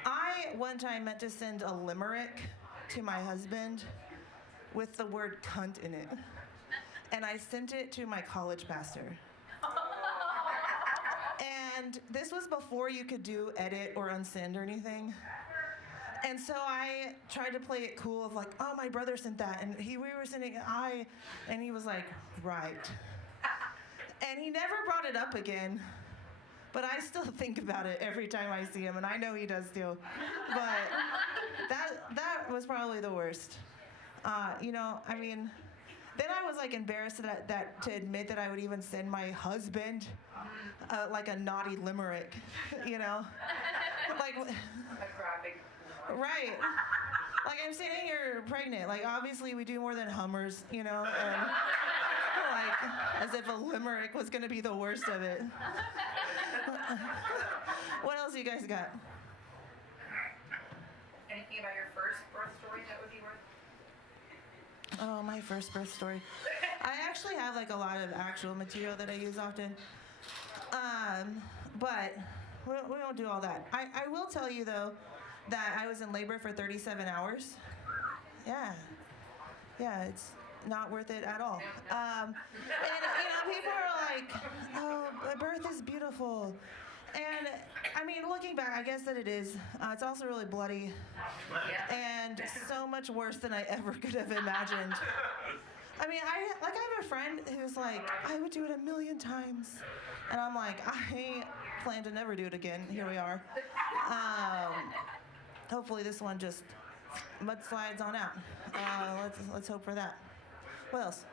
I one time meant to send a limerick to my husband with the word cunt in it. and I sent it to my college pastor. And this was before you could do edit or unsend or anything. And so I tried to play it cool of like, oh, my brother sent that. And we were sending it, and he was like, right. And he never brought it up again. But I still think about it every time I see him, and I know he does too. But that was probably the worst. You know, I mean, then I was like embarrassed that to admit that I would even send my husband like a naughty limerick, you know? Like, A graphic. right. Like, I'm sitting here pregnant. Like, obviously we do more than Hummers, you know? And, like, as if a limerick was gonna be the worst of it. What else you guys got? Anything about your first birth story that would be worth? Oh, my first birth story. I actually have like a lot of actual material that I use often. But we won't do all that. I will tell you though that I was in labor for 37 hours. Yeah, it's not worth it at all. And you know, people are like, oh, birth is beautiful. And I mean, looking back, I guess that it is. It's also really bloody and so much worse than I ever could have imagined. I mean, I have a friend who's like, I would do it 1,000,000 times. And I'm like, I plan to never do it again. Here we are. Hopefully this one just mudslides on out. Let's hope for that. What else?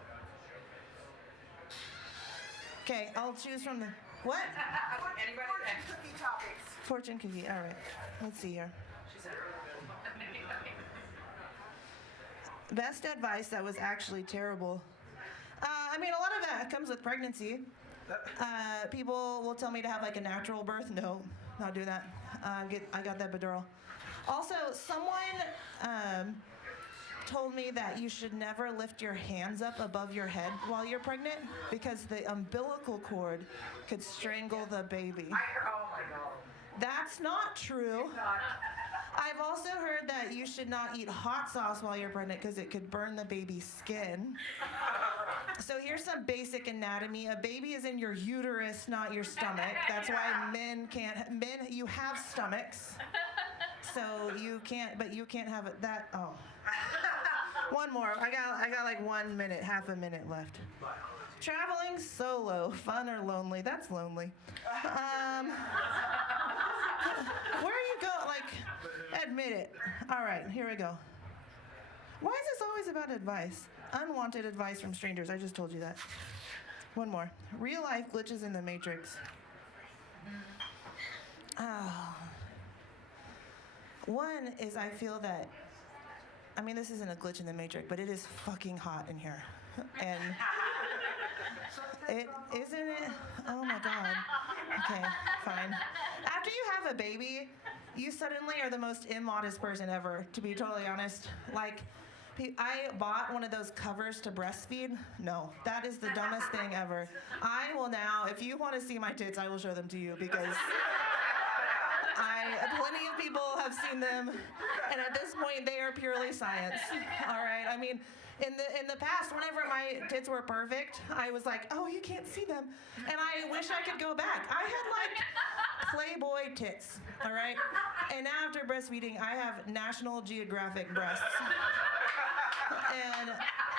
Okay, I'll choose from the, what? Anybody? Fortune cookie topics. Fortune cookie, all right. Let's see here. Best advice that was actually terrible. I mean, a lot of that comes with pregnancy. People will tell me to have like a natural birth. No, not do that. I got that epidural. Also, someone told me that you should never lift your hands up above your head while you're pregnant because the umbilical cord could strangle the baby. Oh my God. That's not true. I've also heard that you should not eat hot sauce while you're pregnant because it could burn the baby's skin. So here's some basic anatomy. A baby is in your uterus, not your stomach. That's why you have stomachs. So you can't have it that, oh. One more. I got like 1 minute, half a minute left. Traveling solo, fun or lonely? That's lonely. Where you go? Like, admit it. All right, here we go. Why is this always about advice? Unwanted advice from strangers. I just told you that. One more. Real life glitches in the Matrix. Oh. One is I feel that, I mean, this isn't a glitch in the Matrix, but it is fucking hot in here. And isn't it? Oh my God. Okay, fine. After you have a baby, you suddenly are the most immodest person ever, to be totally honest. Like, I bought one of those covers to breastfeed. No, that is the dumbest thing ever. I will now, if you want to see my tits, I will show them to you because plenty of people have seen them, and at this point, they are purely science. All right. I mean, in the past, whenever my tits were perfect, I was like, oh, you can't see them, and I wish I could go back. I had like Playboy tits. All right. And now after breastfeeding, I have National Geographic breasts, and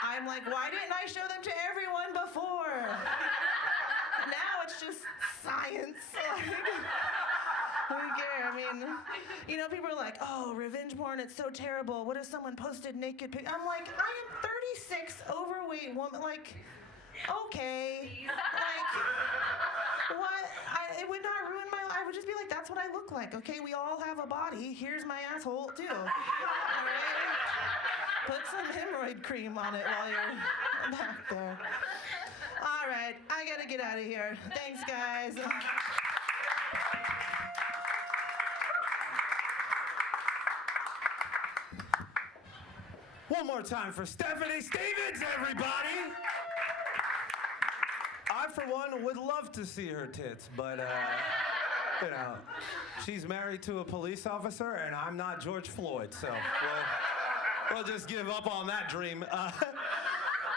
I'm like, why didn't I show them to everyone before? Now it's just science. Who care? I mean, you know, people are like, oh, revenge porn, it's so terrible. What if someone posted naked pics? I'm like, I am 36, overweight woman. Like, okay. Like, what? It would not ruin my life. I would just be like, that's what I look like, okay? We all have a body. Here's my asshole, too. All right? Put some hemorrhoid cream on it while you're back there. All right, I gotta get out of here. Thanks, guys. One more time for Stephanie Stevens, everybody. I, for one, would love to see her tits, but, you know, she's married to a police officer, and I'm not George Floyd, so we'll just give up on that dream.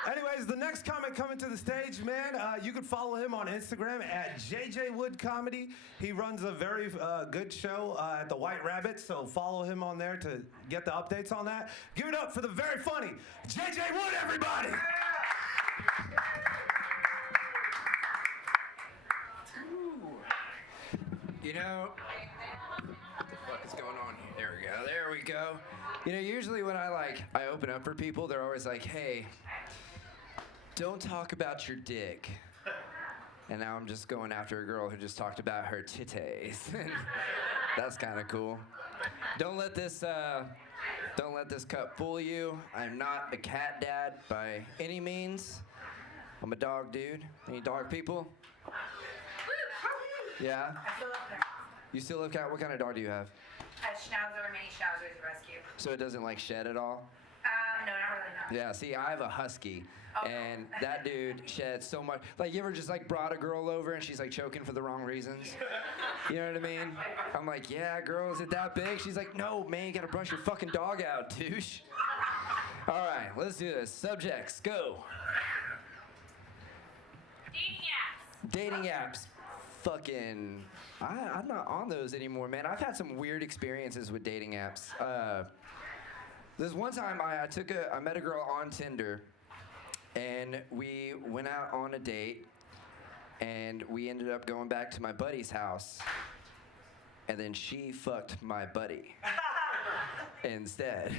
Anyways, the next comic coming to the stage, man, you can follow him on Instagram at JJ Wood Comedy. He runs a very good show at the White Rabbit, so follow him on there to get the updates on that. Give it up for the very funny JJ Wood, everybody! You know, what the fuck is going on here? There we go. You know, usually when I open up for people, they're always like, hey, don't talk about your dick. And now I'm just going after a girl who just talked about her titties. That's kind of cool. Don't let this cup fool you. I'm not a cat dad by any means. I'm a dog dude. Any dog people? Yeah? I still love cats. You still love cat? What kind of dog do you have? A Schnauzer, mini Schnauzer's rescue. So it doesn't shed at all? No, not really, no. Yeah, see, I have a husky, Oh. and that dude sheds so much. You ever just brought a girl over and she's choking for the wrong reasons? You know what I mean? I'm like, yeah, girl, is it that big? She's like, no, man, you gotta brush your fucking dog out, douche. All right, let's do this. Subjects, go. Dating apps. Fucking, I'm not on those anymore, man. I've had some weird experiences with dating apps. This one time I met a girl on Tinder, and we went out on a date, and we ended up going back to my buddy's house, and then she fucked my buddy instead.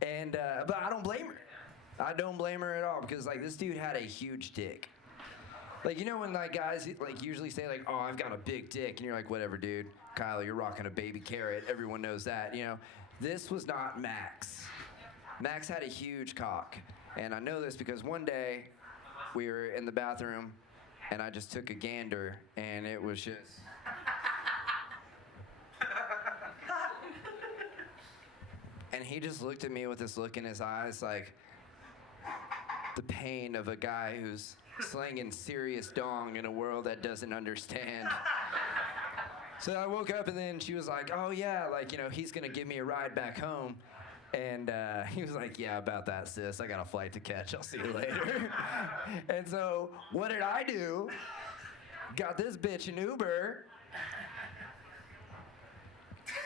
But I don't blame her. I don't blame her at all, because this dude had a huge dick. You know when guys usually say oh, I've got a big dick, and you're like, whatever, dude. Kyle, you're rocking a baby carrot. Everyone knows that. You know, this was not Max. Max had a huge cock, and I know this because one day we were in the bathroom, and I just took a gander, and it was just. And he just looked at me with this look in his eyes, the pain of a guy who's slinging serious dong in a world that doesn't understand. So I woke up, and then she was like, oh yeah, he's gonna give me a ride back home. And he was like, yeah, about that, sis. I got a flight to catch. I'll see you later. And so what did I do? Got this bitch an Uber.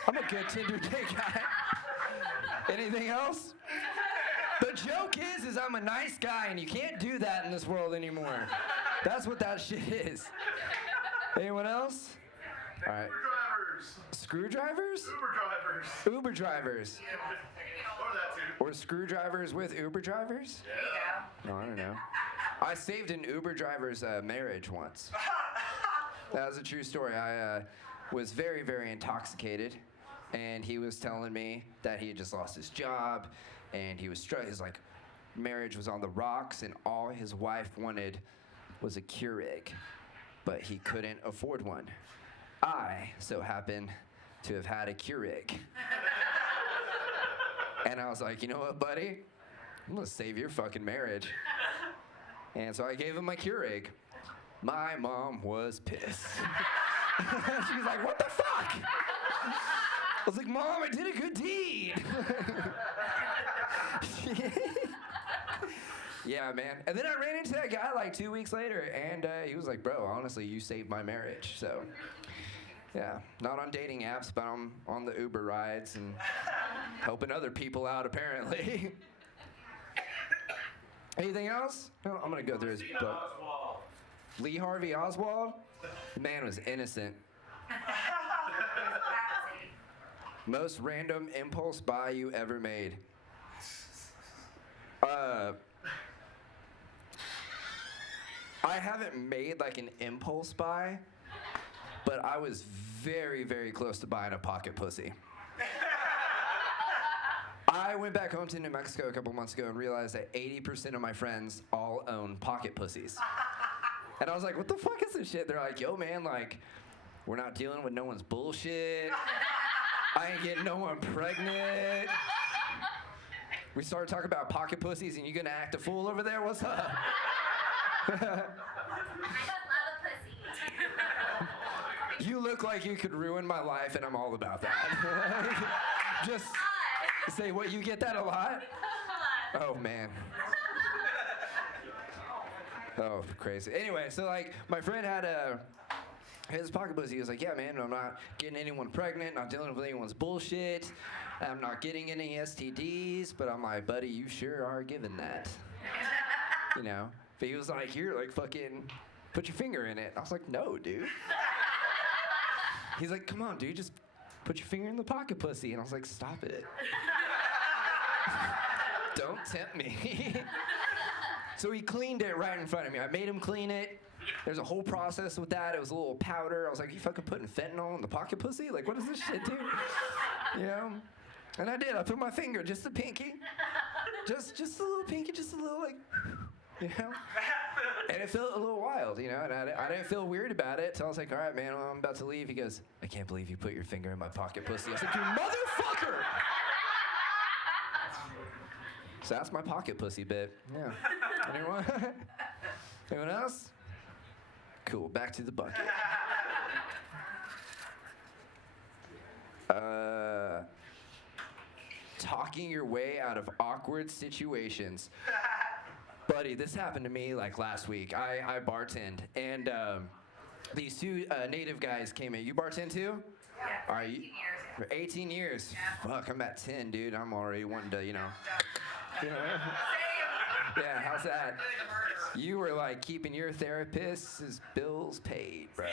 I'm a good Tinder date guy. Anything else? The joke is I'm a nice guy, and you can't do that in this world anymore. That's what that shit is. Anyone else? All right. Screwdrivers? Uber drivers. Or screwdrivers with Uber drivers? Yeah. No, I don't know. I saved an Uber driver's marriage once. That was a true story. I was very, very intoxicated, and he was telling me that he had just lost his job, and he was his marriage was on the rocks, and all his wife wanted was a Keurig, but he couldn't afford one. I so happen to have had a Keurig. And I was like, you know what, buddy? I'm gonna save your fucking marriage. And so I gave him my Keurig. My mom was pissed. She was like, what the fuck? I was like, Mom, I did a good deed. Yeah, man. And then I ran into that guy 2 weeks later, and he was like, bro, honestly, you saved my marriage. So, yeah, not on dating apps, but I'm on the Uber rides and helping other people out, apparently. Anything else? No, I'm going to go through his book. Lee Harvey Oswald? The man was innocent. Most random impulse buy you ever made. I haven't made an impulse buy, but I was very, very close to buying a pocket pussy. I went back home to New Mexico a couple months ago and realized that 80% of my friends all own pocket pussies. And I was like, what the fuck is this shit? They're like, yo, man, we're not dealing with no one's bullshit. I ain't getting no one pregnant. We started talking about pocket pussies, and you gonna act a fool over there? What's up? I love a pussy. You look like you could ruin my life, and I'm all about that. Just say, what, you get that a lot? Oh, man. Oh, crazy. Anyway, so like my friend had his pocket pussy. He was like, yeah, man, I'm not getting anyone pregnant, not dealing with anyone's bullshit. I'm not getting any STDs. But I'm like, buddy, you sure are giving that. You know? But he was like, here, like fucking put your finger in it. I was like, no, dude. He's like, come on, dude, just put your finger in the pocket pussy. And I was like, stop it. Don't tempt me. So he cleaned it right in front of me. I made him clean it. There's a whole process with that. It was a little powder. I was like, you fucking putting fentanyl in the pocket pussy? Like, what does this shit do? You know? And I did. I put my finger, just the pinky. Just a little pinky, just a little, like, you know? And it felt a little wild, you know? And I didn't feel weird about it. So I was like, all right, man, well, I'm about to leave. He goes, I can't believe you put your finger in my pocket pussy. I was like, you motherfucker! So that's my pocket pussy bit. Yeah. Anyone? Anyone else? Cool. Back to the bucket. Talking your way out of awkward situations. Buddy, this happened to me like last week. I bartend, and these two native guys came in. You bartend too? Yeah. All right. 18 years. 18 years. Yeah. Fuck, I'm at 10, dude. I'm already wanting to, you know. Same. Yeah, how's that? You were like keeping your therapist's bills paid, bro.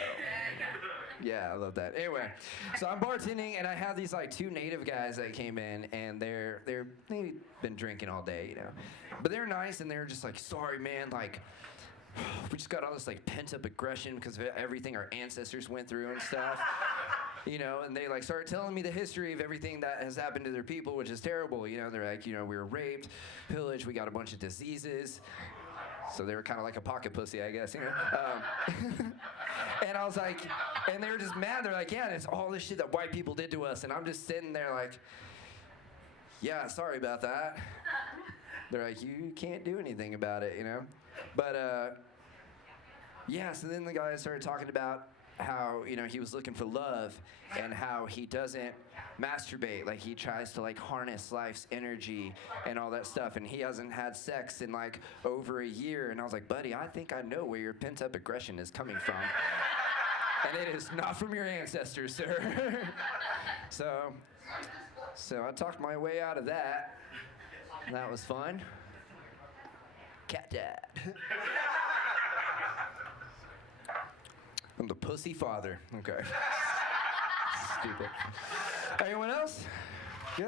Yeah, I love that. Anyway, so I'm bartending and I have these like two native guys that came in and they've been drinking all day, you know. But they're nice and they're just like, sorry man, like we just got all this like pent up aggression because of everything our ancestors went through and stuff. You know, and they like started telling me the history of everything that has happened to their people, which is terrible. You know, they're like, you know, we were raped, pillaged, we got a bunch of diseases. So they were kind of like a pocket pussy, I guess, you know. And I was like, and they were just mad. They're like, yeah, it's all this shit that white people did to us. And I'm just sitting there like, yeah, sorry about that. They're like, you can't do anything about it, you know. But yeah, so then the guy started talking about how, you know, he was looking for love and how he doesn't masturbate, like he tries to like harness life's energy and all that stuff, and he hasn't had sex in like over a year. And I was like, buddy, I think I know where your pent up aggression is coming from. And it is not from your ancestors, sir. So I talked my way out of that. That was fun. Cat dad. I'm the pussy father. Okay. Stupid. Anyone else? Yeah?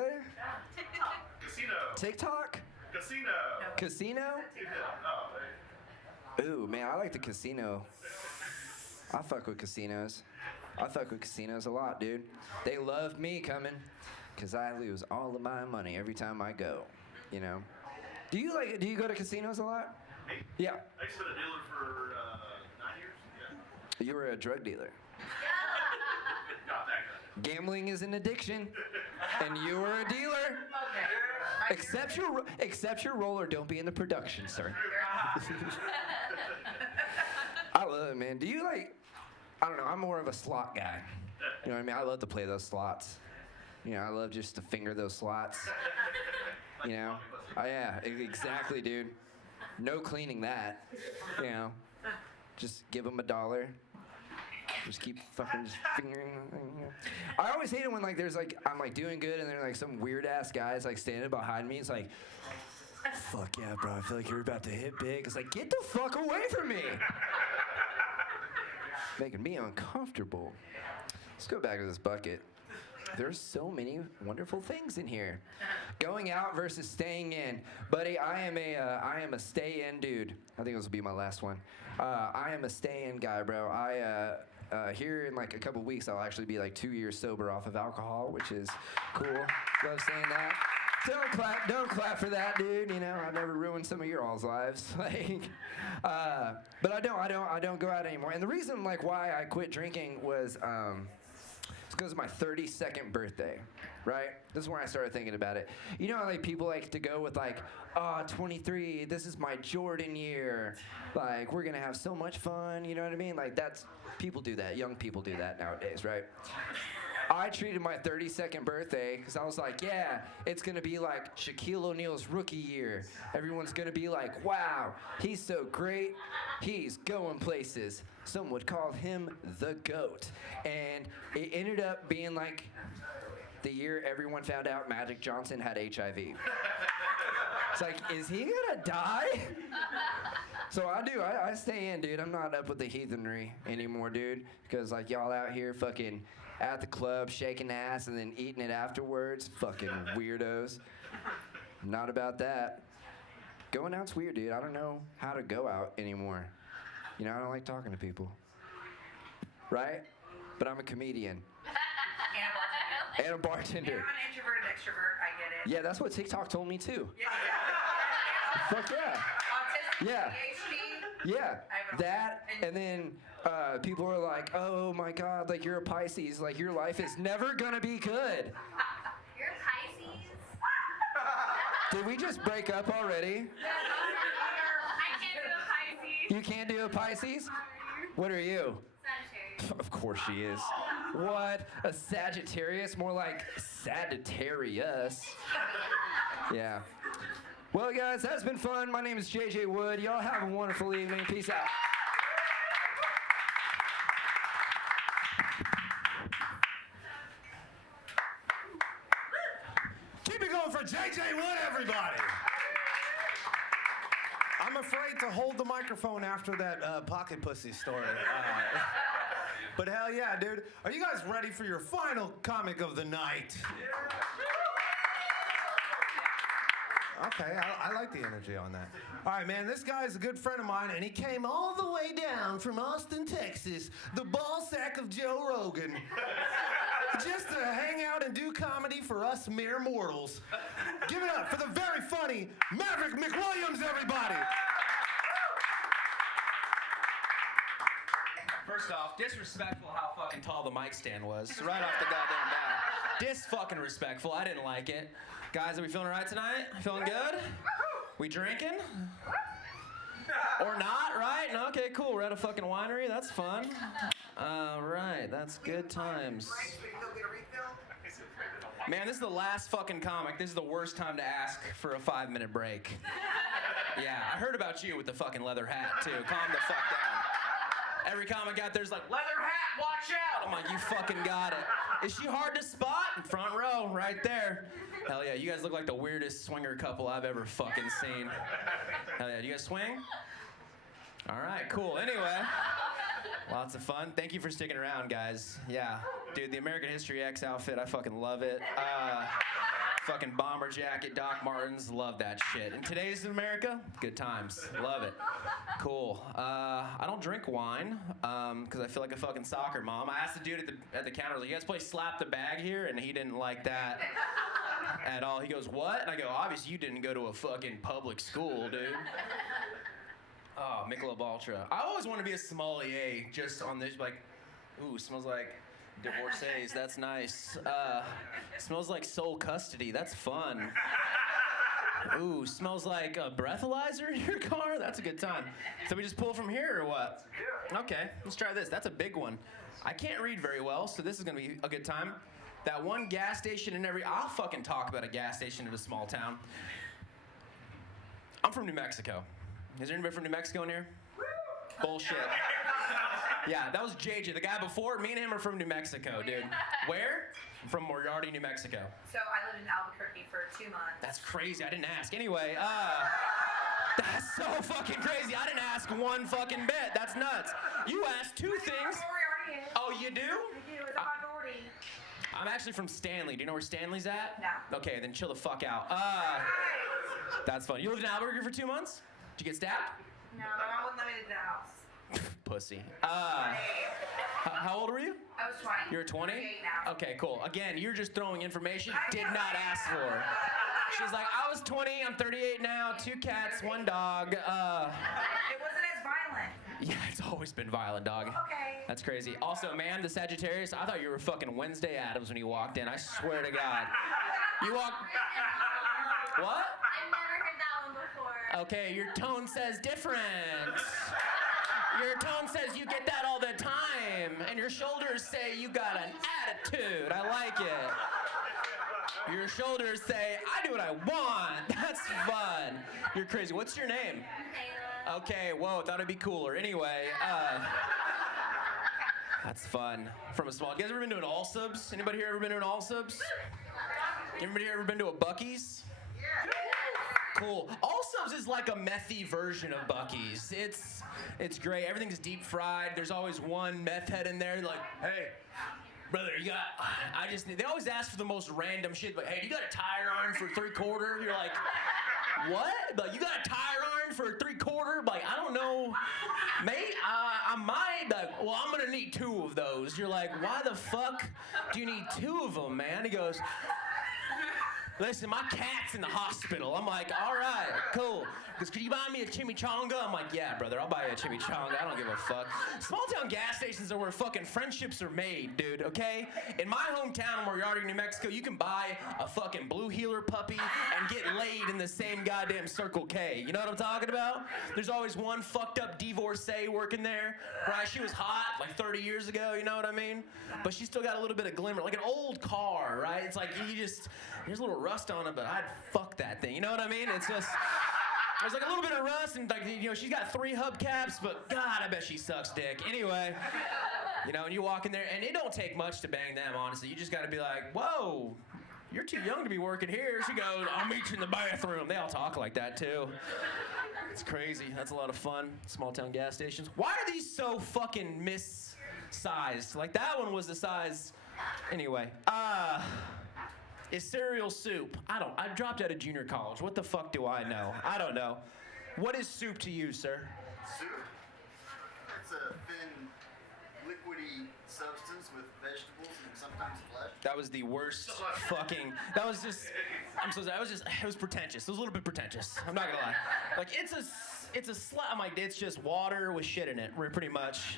Casino. TikTok? Casino. Casino? Ooh, man, I like the casino. I fuck with casinos. I fuck with casinos a lot, dude. They love me coming, because I lose all of my money every time I go, you know? Do you go to casinos a lot? Me? Yeah. I used to be a dealer for 9 years. Yeah. You were a drug dealer. Not that good. Gambling is an addiction, and you were a dealer. Accept your role or don't be in the production, sir. I love it, man. Do you like, I don't know, I'm more of a slot guy. You know what I mean? I love to play those slots. You know, I love just to finger those slots. You know? Oh, yeah, exactly, dude. No cleaning that. You know? Just give them $1. Just keep fucking just fingering. You know? I always hate it when like there's like I'm like doing good and there's like some weird ass guys like standing behind me. It's like, fuck yeah, bro. I feel like you're about to hit big. It's like, get the fuck away from me. Making me uncomfortable. Let's go back to this bucket. There's so many wonderful things in here. Going out versus staying in. Buddy, I am a stay-in dude. I think this will be my last one. I am a stay-in guy, bro. Here in like a couple weeks, I'll actually be like 2 years sober off of alcohol, which is cool. Love saying that. Don't clap for that, dude. You know, I've never ruined some of your all's lives. Like, but I don't go out anymore. And the reason like why I quit drinking was it's because of my 32nd birthday, right? This is when I started thinking about it. You know how like people like to go with like, 23, this is my Jordan year. Like, we're gonna have so much fun, you know what I mean? Like people do that, young people do that nowadays, right? I treated my 32nd birthday because I was like, yeah, it's going to be like Shaquille O'Neal's rookie year. Everyone's going to be like, wow, he's so great. He's going places. Some would call him the GOAT. And it ended up being like the year everyone found out Magic Johnson had HIV. It's like, is he gonna die? So I stay in, dude. I'm not up with the heathenry anymore, dude. Because like y'all out here fucking at the club shaking ass and then eating it afterwards, fucking weirdos. Not about that. Going out's weird, dude. I don't know how to go out anymore. You know, I don't like talking to people. Right? But I'm a comedian. And a bartender. Yeah, I'm an introverted extrovert. I get it. Yeah, that's what TikTok told me too. Yeah. Fuck yeah. Autistic, Yeah. ADHD. Yeah, that, and then people are like, oh my God, like you're a Pisces, like your life is never gonna be good. You're Pisces. Did we just break up already? I can't do a Pisces. You can't do a Pisces? What are you? Sagittarius. Of course she is. What? A Sagittarius? More like Sagittarius. Yeah. Well, guys, that's been fun. My name is JJ Wood. Y'all have a wonderful evening. Peace out. Keep it going for JJ Wood, everybody. I'm afraid to hold the microphone after that pocket pussy story. But hell yeah, dude. Are you guys ready for your final comic of the night? Okay, I like the energy on that. All right, man, this guy's a good friend of mine, and he came all the way down from Austin, Texas, the ball sack of Joe Rogan, just to hang out and do comedy for us mere mortals. Give it up for the very funny Maverick McWilliams, everybody. First off, disrespectful how fucking tall the mic stand was. Right off the goddamn bat. Dis-fucking respectful. I didn't like it. Guys, are we feeling all right tonight? Feeling good? We drinking? Or not, right? No, okay, cool. We're at a fucking winery. That's fun. All right, that's good times. Man, this is the last fucking comic. This is the worst time to ask for a 5-minute break. Yeah, I heard about you with the fucking leather hat, too. Calm the fuck down. Every comic out there's like, leather hat, watch out! I'm like, you fucking got it. Is she hard to spot? Front row, right there. Hell yeah, you guys look like the weirdest swinger couple I've ever fucking seen. Hell yeah, do you guys swing? All right, cool. Anyway, lots of fun. Thank you for sticking around, guys. Yeah, dude, the American History X outfit, I fucking love it. Fucking bomber jacket, Doc Martens, love that shit. In today's America, good times, love it. Cool. I don't drink wine because I feel like a fucking soccer mom. I asked the dude at the counter, like, you guys play slap the bag here? And he didn't like that at all. He goes, what? And I go, obviously you didn't go to a fucking public school, dude. Oh, Michelob Ultra. I always want to be a sommelier just on this, like, ooh, smells like divorcees, that's nice. Smells like sole custody, that's fun. Ooh, smells like a breathalyzer in your car, that's a good time. So we just pull from here or what? Okay, let's try this, that's a big one. I can't read very well, so this is gonna be a good time. That one gas station in I'll fucking talk about a gas station in a small town. I'm from New Mexico. Is there anybody from New Mexico in here? Bullshit. Yeah, that was JJ. The guy before, me and him are from New Mexico, dude. Where? From Moriarty, New Mexico. So I lived in Albuquerque for 2 months. That's crazy. I didn't ask. Anyway, that's so fucking crazy. I didn't ask one fucking bit. That's nuts. You asked 2 things. Moriarty is. Oh, you do? I do. It's a minority. I'm actually from Stanley. Do you know where Stanley's at? No. Okay, then chill the fuck out. That's fun. You lived in Albuquerque for 2 months? Did you get stabbed? No, my mom wouldn't let me leave the house. Pussy. How old were you? I was 20. You were 20? 28 now. Okay, cool. Again, you're just throwing information you did not ask for. She's like, I was 20, I'm 38 now, 2 cats, 1 dog. It wasn't as violent. Yeah, it's always been violent, dog. Okay. That's crazy. Also, man, the Sagittarius, I thought you were fucking Wednesday Addams when you walked in. I swear to God. You walked... What? I've never heard that one before. Okay, your tone says different. Your tone says you get that all the time, and your shoulders say you got an attitude. I like it. Your shoulders say, I do what I want. That's fun. You're crazy. What's your name? Okay, whoa, thought it'd be cooler. Anyway, that's fun. From a small. You guys ever been to an All Subs? Anybody here ever been to an All Subs? Anybody here ever been to a Buc-ee's? Cool. All Subs is like a methy version of Buc-ee's. It's great. Everything's deep fried. There's always one meth head in there. Like, hey, brother, you got. They always ask for the most random shit. But hey, you got a tire iron for 3/4? You're like, what? Like, you got a tire iron for 3/4? Like, I don't know, mate. I might. Like, well, I'm gonna need 2 of those. You're like, why the fuck do you need 2 of them, man? He goes, listen, my cat's in the hospital. I'm like, all right, cool. Because could you buy me a chimichanga? I'm like, yeah, brother, I'll buy you a chimichanga. I don't give a fuck. Small town gas stations are where fucking friendships are made, dude, okay? In my hometown in Moriarty, New Mexico, you can buy a fucking blue heeler puppy and get laid in the same goddamn Circle K. You know what I'm talking about? There's always one fucked up divorcee working there, right? She was hot like 30 years ago, you know what I mean? But she still got a little bit of glimmer, like an old car, right? It's like there's a little rust on it, but I'd fuck that thing. You know what I mean? It's just, there's like a little bit of rust, and like, you know, she's got 3 hubcaps, but God, I bet she sucks dick. Anyway, you know, and you walk in there, and it don't take much to bang them, honestly. You just gotta be like, whoa, you're too young to be working here. She goes, I'll meet you in the bathroom. They all talk like that, too. It's crazy. That's a lot of fun. Small town gas stations. Why are these so fucking missized? Like, that one was the size. Anyway, is cereal soup? I dropped out of junior college. What the fuck do I know? I don't know. What is soup to you, sir? Soup? It's a thin, liquidy substance with vegetables and sometimes flesh. That was the worst fucking. That was just. I'm so sorry. It was pretentious. It was a little bit pretentious. I'm not gonna lie. Like, it's a slut. I'm like, it's just water with shit in it, pretty much.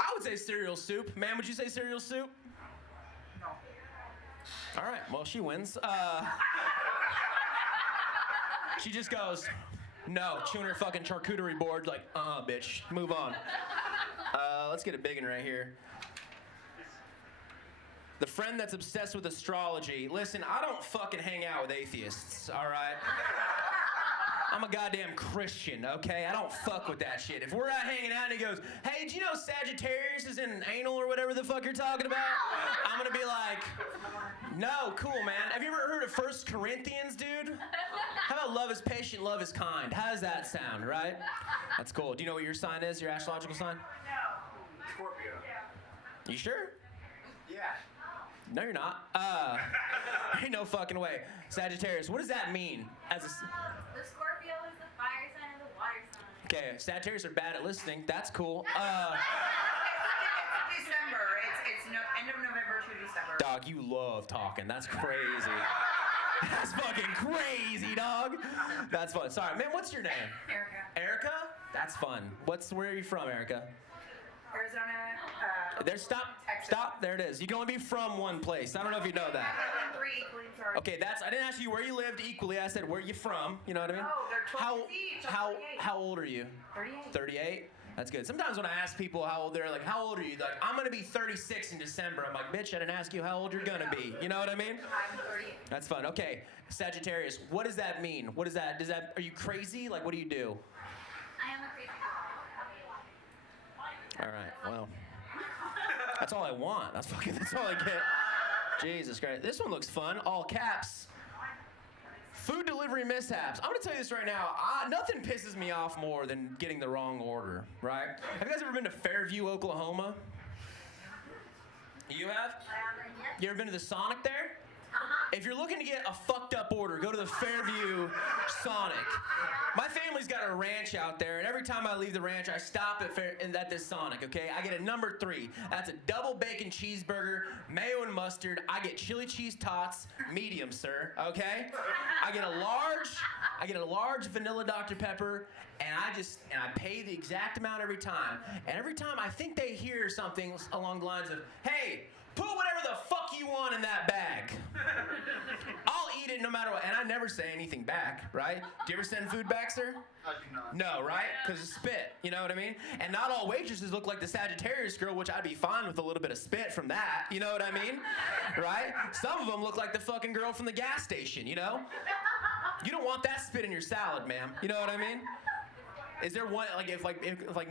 I would say cereal soup. Ma'am, would you say cereal soup? All right, well, she wins. She just goes, no, chewing her fucking charcuterie board, like, bitch, move on. Let's get a big one right here. The friend that's obsessed with astrology. Listen, I don't fucking hang out with atheists, all right? I'm a goddamn Christian, okay? I don't fuck with that shit. If we're out hanging out and he goes, hey, do you know Sagittarius is in anal or whatever the fuck you're talking about? I'm gonna be like, no, cool, man. Have you ever heard of 1 Corinthians, dude? How about love is patient, love is kind? How does that sound, right? That's cool. Do you know what your sign is, your astrological sign? Scorpio. You sure? Yeah. No, you're not. Ain't no fucking way. Sagittarius, what does that mean? The Scorpio is the fire sign and the water sign. Okay, Sagittarius are bad at listening. That's cool. It's December. It's end of November to December. Dog, you love talking. That's crazy. That's fucking crazy, dog. That's fun. Sorry, man, what's your name? Erica. Erica? That's fun. Where are you from, Erica? Arizona. Stop. There it is. You can only be from one place. I don't know if you know that. I 3 equally, sorry. Okay, I didn't ask you where you lived equally. I said where you from. You know what I mean? No, they're 12 each. How old are you? 38. 38? That's good. Sometimes when I ask people how old they're like, how old are you? They're like, I'm gonna be 36 in December. I'm like, bitch, I didn't ask you how old you're gonna be. You know what I mean? I'm 38. That's fun. Okay, Sagittarius. What does that mean? What is that? Are you crazy? Like, what do you do? I am a crazy girl. All right. Well, that's all I want. That's all I get. Jesus Christ. This one looks fun. All caps. Food delivery mishaps. I'm gonna tell you this right now. Nothing pisses me off more than getting the wrong order, right? Have you guys ever been to Fairview, Oklahoma? You have? You ever been to the Sonic there? If you're looking to get a fucked up order, go to the Fairview Sonic. My family's got a ranch out there, and every time I leave the ranch, I stop at this Sonic, okay? I get a number 3. That's a double bacon cheeseburger, mayo and mustard. I get chili cheese tots, medium, sir, okay? I get a large vanilla Dr. Pepper, and I pay the exact amount every time. And every time I think they hear something along the lines of, hey, put whatever the fuck you want in that bag. I'll eat it no matter what. And I never say anything back, right? Do you ever send food back, sir? I do not. No, right? Because it's spit, you know what I mean? And not all waitresses look like the Sagittarius girl, which I'd be fine with a little bit of spit from that, you know what I mean? Right? Some of them look like the fucking girl from the gas station, you know? You don't want that spit in your salad, ma'am. You know what I mean? Is there one, like, if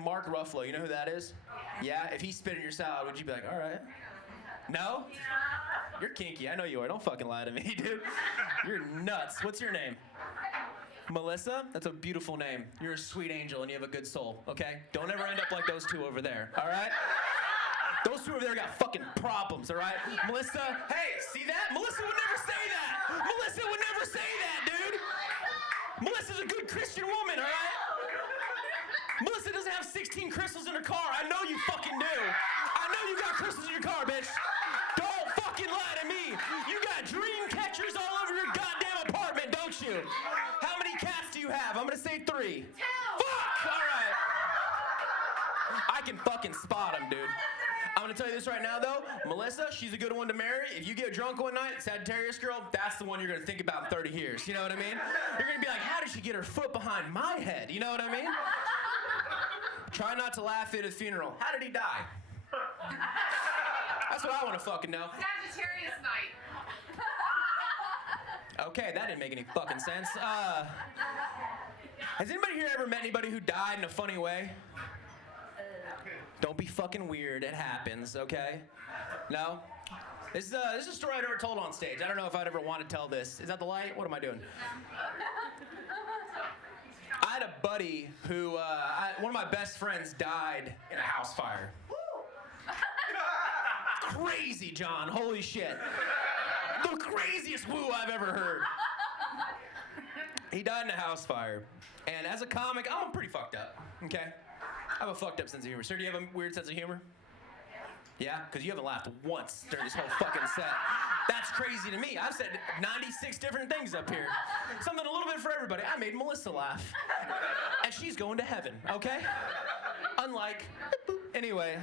Mark Ruffalo, you know who that is? Yeah? If he spit in your salad, would you be like, all right? No? You're kinky. I know you are. Don't fucking lie to me, dude. You're nuts. What's your name? Melissa? That's a beautiful name. You're a sweet angel and you have a good soul, okay? Don't ever end up like those two over there, all right? Those two over there got fucking problems, all right? Melissa, hey, see that? Melissa would never say that. Melissa would never say that, dude. Melissa's a good Christian woman, all right? Melissa doesn't have 16 crystals in her car. I know you fucking do. I know you got crystals in your car, bitch. Don't fucking lie to me. You got dream catchers all over your goddamn apartment, don't you? How many cats do you have? I'm gonna say 3. 2. Fuck! All right. I can fucking spot them, dude. I'm gonna tell you this right now, though. Melissa, she's a good one to marry. If you get drunk one night, Sagittarius girl, that's the one you're gonna think about in 30 years. You know what I mean? You're gonna be like, how did she get her foot behind my head? You know what I mean? Try not to laugh at a funeral. How did he die? That's what I want to fucking know. Sagittarius night. Okay, that didn't make any fucking sense. Has anybody here ever met anybody who died in a funny way? Don't be fucking weird. It happens, okay? No? This is a story I never told on stage. I don't know if I'd ever want to tell this. Is that the light? What am I doing? I had a buddy who, one of my best friends died in a house fire. Crazy, John. Holy shit. The craziest woo I've ever heard. He died in a house fire. And as a comic, I'm pretty fucked up, okay? I have a fucked up sense of humor. Sir, do you have a weird sense of humor? Yeah? Because you haven't laughed once during this whole fucking set. That's crazy to me. I've said 96 different things up here. Something a little bit for everybody. I made Melissa laugh. And she's going to heaven, okay? Unlike, anyway,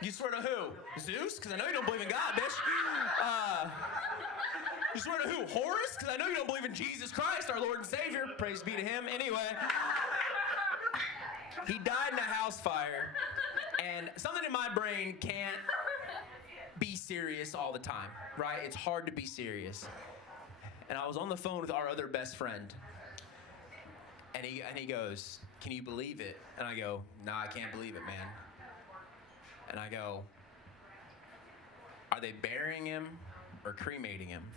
you swear to who? Zeus? Because I know you don't believe in God, bitch. You swear to who? Horus? Because I know you don't believe in Jesus Christ, our Lord and Savior. Praise be to him. Anyway, he died in a house fire, and something in my brain can't be serious all the time, right? It's hard to be serious. And I was on the phone with our other best friend, and he goes, "Can you believe it?" And I go, "Nah, I can't believe it, man." And I go, "Are they burying him or cremating him?"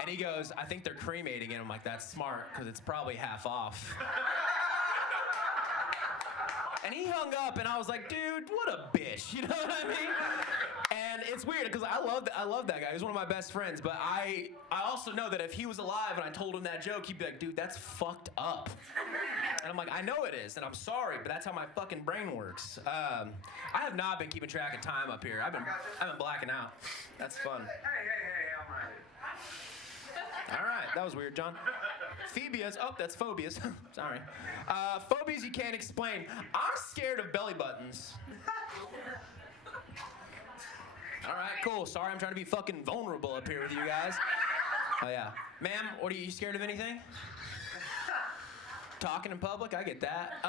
And he goes, "I think they're cremating him." I'm like, "That's smart, because it's probably half off." And he hung up, and I was like, "Dude, what a bitch," you know what I mean? And it's weird, because I love that guy. He's one of my best friends, but I also know that if he was alive and I told him that joke, he'd be like, "Dude, that's fucked up." And I'm like, "I know it is, and I'm sorry, but that's how my fucking brain works." I have not been keeping track of time up here. I've been blacking out. That's fun. Hey, I'm right. All right, that was weird, John. Phobias. Oh, that's phobias. Sorry. Phobias you can't explain. I'm scared of belly buttons. All right, cool. Sorry, I'm trying to be fucking vulnerable up here with you guys. Oh, yeah. Ma'am, what are you scared of anything? Talking in public? I get that.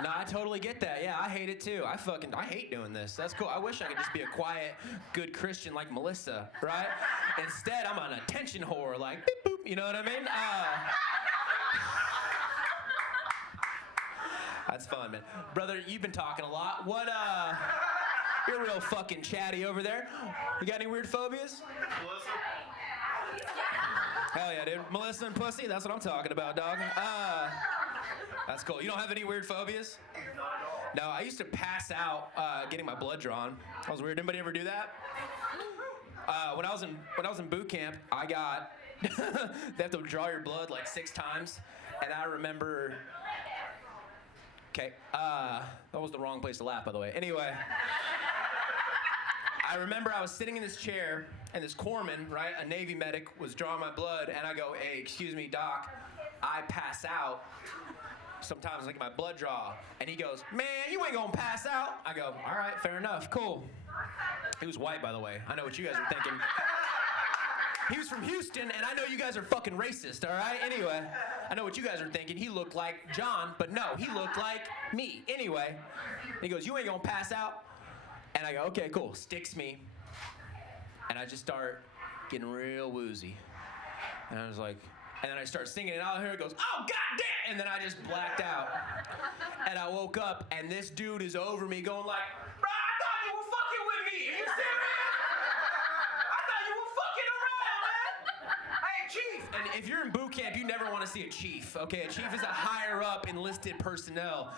No, I totally get that. Yeah, I hate it too. I hate doing this. That's cool. I wish I could just be a quiet, good Christian like Melissa, right? Instead, I'm an attention whore, like beep boop. You know what I mean? That's fun, man. Brother, you've been talking a lot. You're real fucking chatty over there. You got any weird phobias? Melissa? Hell yeah, dude. Melissa and pussy, that's what I'm talking about, dog. That's cool. You don't have any weird phobias? Not at all. No, I used to pass out getting my blood drawn. That was weird. Anybody ever do that? When I was in boot camp, I got they have to draw your blood like 6 times, and I remember. Okay, that was the wrong place to laugh, by the way. Anyway, I remember I was sitting in this chair, and this corpsman, right, a Navy medic, was drawing my blood, and I go, "Hey, excuse me, doc, I pass out." sometimes I get my blood draw. And he goes, man, you ain't gonna pass out. I go, all right, fair enough, cool. He was white, by the way. I know what you guys are thinking. He was from Houston, and I know you guys are fucking racist, all right? Anyway, I know what you guys are thinking. He looked like John, but no, he looked like me. Anyway, he goes, you ain't gonna pass out. And I go, okay, cool. Sticks me. And I just start getting real woozy. And I was like, and then I start singing, and all I hear it goes, oh, goddamn! And then I just blacked out. And I woke up, and this dude is over me going like, bro, I thought you were fucking with me. Are you serious? I thought you were fucking around, man. Hey, chief. And if you're in boot camp, you never want to see a chief, okay? A chief is a higher up enlisted personnel.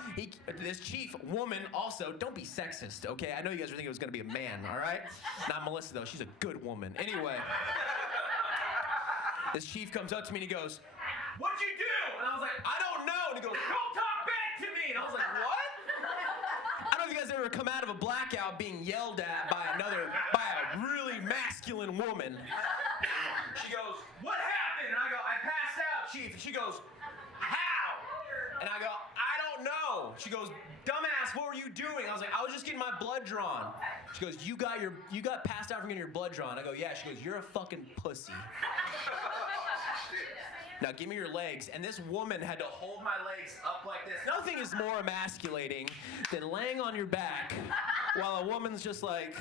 This chief woman also, don't be sexist, okay? I know you guys were thinking it was going to be a man, all right? Not Melissa, though. She's a good woman. Anyway. This chief comes up to me and he goes, what'd you do? And I was like, I don't know. And he goes, don't talk back to me. And I was like, what? I don't know if you guys ever come out of a blackout being yelled at by a really masculine woman. She goes, what happened? And I go, I passed out, chief. And she goes, how? And I go, I don't know. She goes, dumbass, what were you doing? I was like, I was just getting my blood drawn. She goes, you got passed out from getting your blood drawn. I go, yeah. She goes, you're a fucking pussy. Now give me your legs. And this woman had to hold my legs up like this. Nothing is more emasculating than laying on your back while a woman's just like.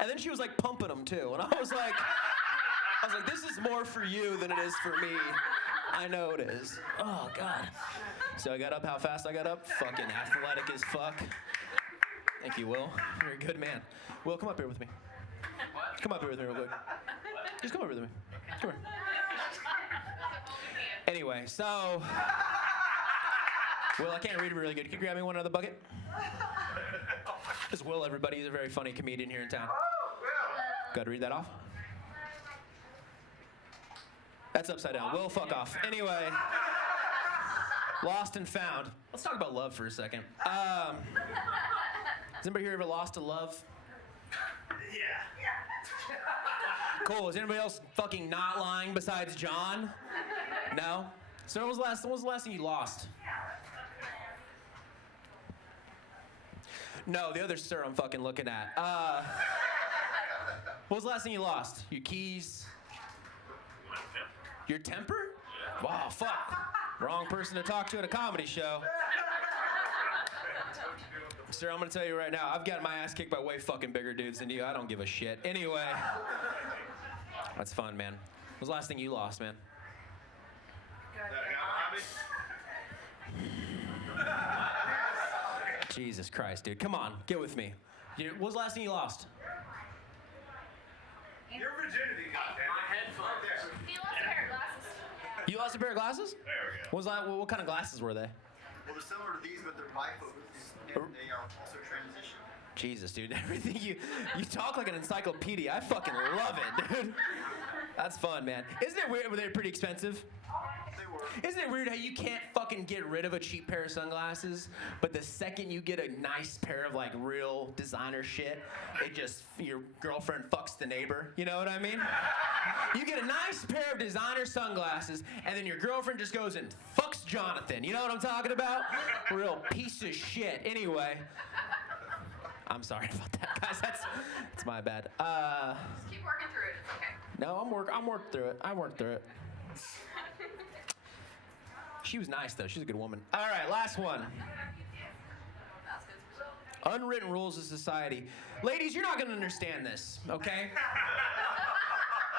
And then she was like pumping them too. And I was like, this is more for you than it is for me. I know it is. Oh, God. So I got up. How fast I got up? Fucking athletic as fuck. Thank you, Will. You're a good man. Will, come up here with me. What? Come up here with me real quick. Just come over with me. Come here. Anyway, so. Will, I can't read really good. Can you grab me one out of the bucket? This is Will, everybody. He's a very funny comedian here in town. Got to read that off? That's upside down. Will, fuck off. Anyway. Lost and found. Let's talk about love for a second. Has anybody here ever lost a love? Yeah. Cool. Is anybody else fucking not lying besides John? No? So when was the last thing you lost? No, the other sir I'm fucking looking at. What was the last thing you lost? Your keys? Your temper? Wow, fuck. Wrong person to talk to at a comedy show. Sir, I'm gonna tell you right now, I've gotten my ass kicked by way fucking bigger dudes than you. I don't give a shit. Anyway. That's fun, man. What was the last thing you lost, man? Jesus Christ, dude. Come on, get with me. What was the last thing you lost? Your virginity, goddamn. My headphones. He lost a pair of glasses. You lost a pair of glasses? There we go. What kind of glasses were they? Well, they're similar to these, but they're bifocals, and they are also transition. Jesus, dude. Everything you talk like an encyclopedia. I fucking love it, dude. That's fun, man. Isn't it weird? Were they pretty expensive? They were. Isn't it weird how you can't fucking get rid of a cheap pair of sunglasses, but the second you get a nice pair of like real designer shit, your girlfriend fucks the neighbor. You know what I mean? You get a nice pair of designer sunglasses, and then your girlfriend just goes and fucks Jonathan. You know what I'm talking about? Real piece of shit. Anyway. I'm sorry about that, guys. That's my bad. Just keep working through it. It's okay. No, I'm worked through it. I worked through it. She was nice, though. She's a good woman. All right, last one. Unwritten rules of society. Ladies, you're not going to understand this, okay?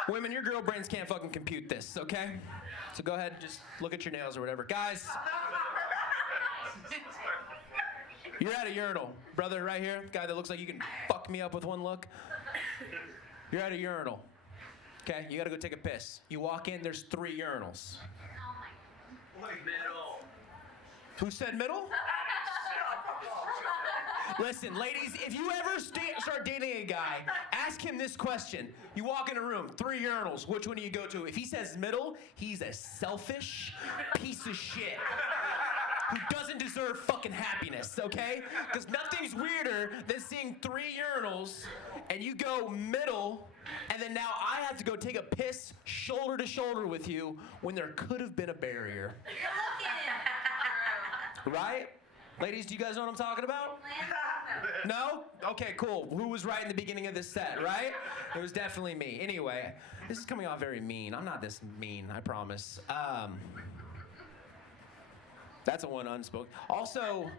Women, your girl brains can't fucking compute this, okay? So go ahead and just look at your nails or whatever. Guys, you're at a urinal. Brother right here, guy that looks like you can fuck me up with one look. You're at a urinal. Okay, you gotta go take a piss. You walk in, there's 3 urinals. Middle. Who said middle? Listen, ladies, if you ever start dating a guy, ask him this question. You walk in a room, 3 urinals, which one do you go to? If he says middle, he's a selfish piece of shit. who doesn't deserve fucking happiness, okay? Because nothing's weirder than seeing 3 urinals and you go middle, and then now I have to go take a piss shoulder to shoulder with you when there could have been a barrier. Right? Ladies, do you guys know what I'm talking about? No? Okay, cool. Who was right in the beginning of this set, right? It was definitely me. Anyway, this is coming off very mean. I'm not this mean, I promise. That's a one unspoken. Also,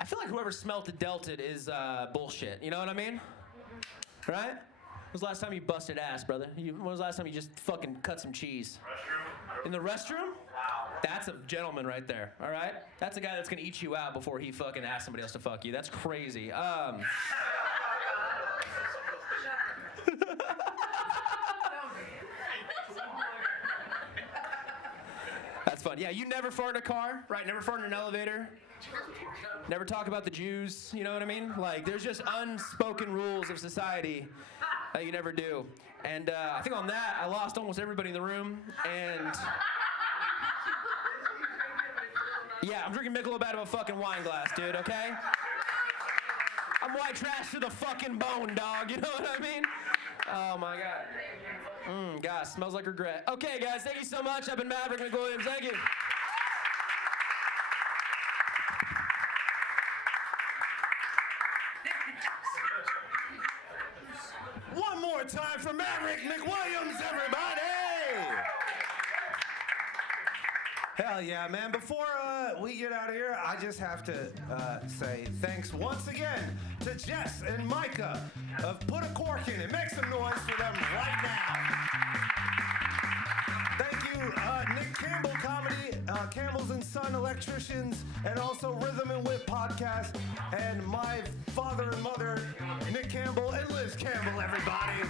I feel like whoever smelt the Delta is bullshit. You know what I mean? Right? When was the last time you busted ass, brother? When was the last time you just fucking cut some cheese? Restroom. In the restroom? That's a gentleman right there, all right? That's a guy that's gonna eat you out before he fucking asks somebody else to fuck you. That's crazy. That's fun. Yeah, you never fart in a car, right? Never fart in an elevator. Never talk about the Jews, you know what I mean? Like, there's just unspoken rules of society that you never do. And I think on that, I lost almost everybody in the room, and... Yeah, I'm drinking Michelob out of a fucking wine glass, dude, okay? I'm white trash to the fucking bone, dog, you know what I mean? Oh my God. God, smells like regret. Okay, guys, thank you so much. I've been Maverick McWilliams. Thank you. One more time for Maverick McWilliams, everybody! Hell yeah, man. Before we get out of here, I just have to say thanks once again to Jess and Micah of Put a Cork in It. Make some noise for them right now. Thank you, Nick Campbell Comedy, Campbell's and Son Electricians, and also Rhythm and Wit Podcast, and my father and mother, Nick Campbell and Liz Campbell, everybody.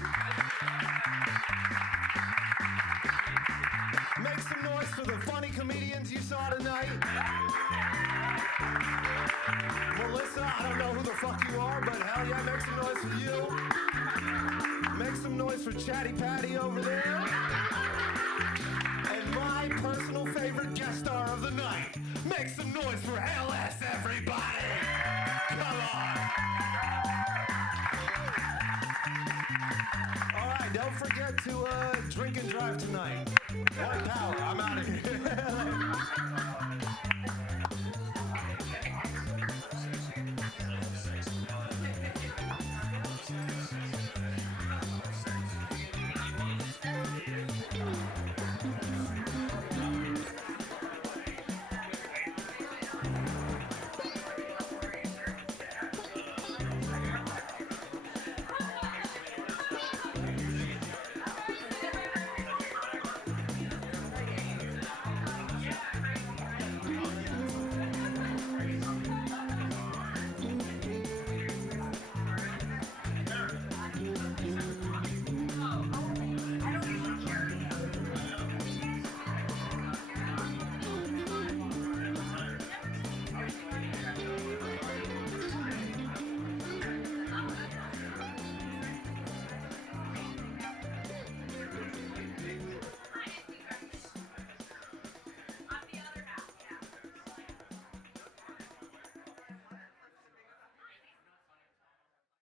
Make some noise for the funny comedians you saw tonight. Melissa, I don't know who the fuck you are, but hell yeah, make some noise for you. Make some noise for Chatty Patty over there. And my personal favorite guest star of the night. Make some noise for LS, everybody. Come on. All right, don't forget to drink and drive tonight. White power, I'm out of here.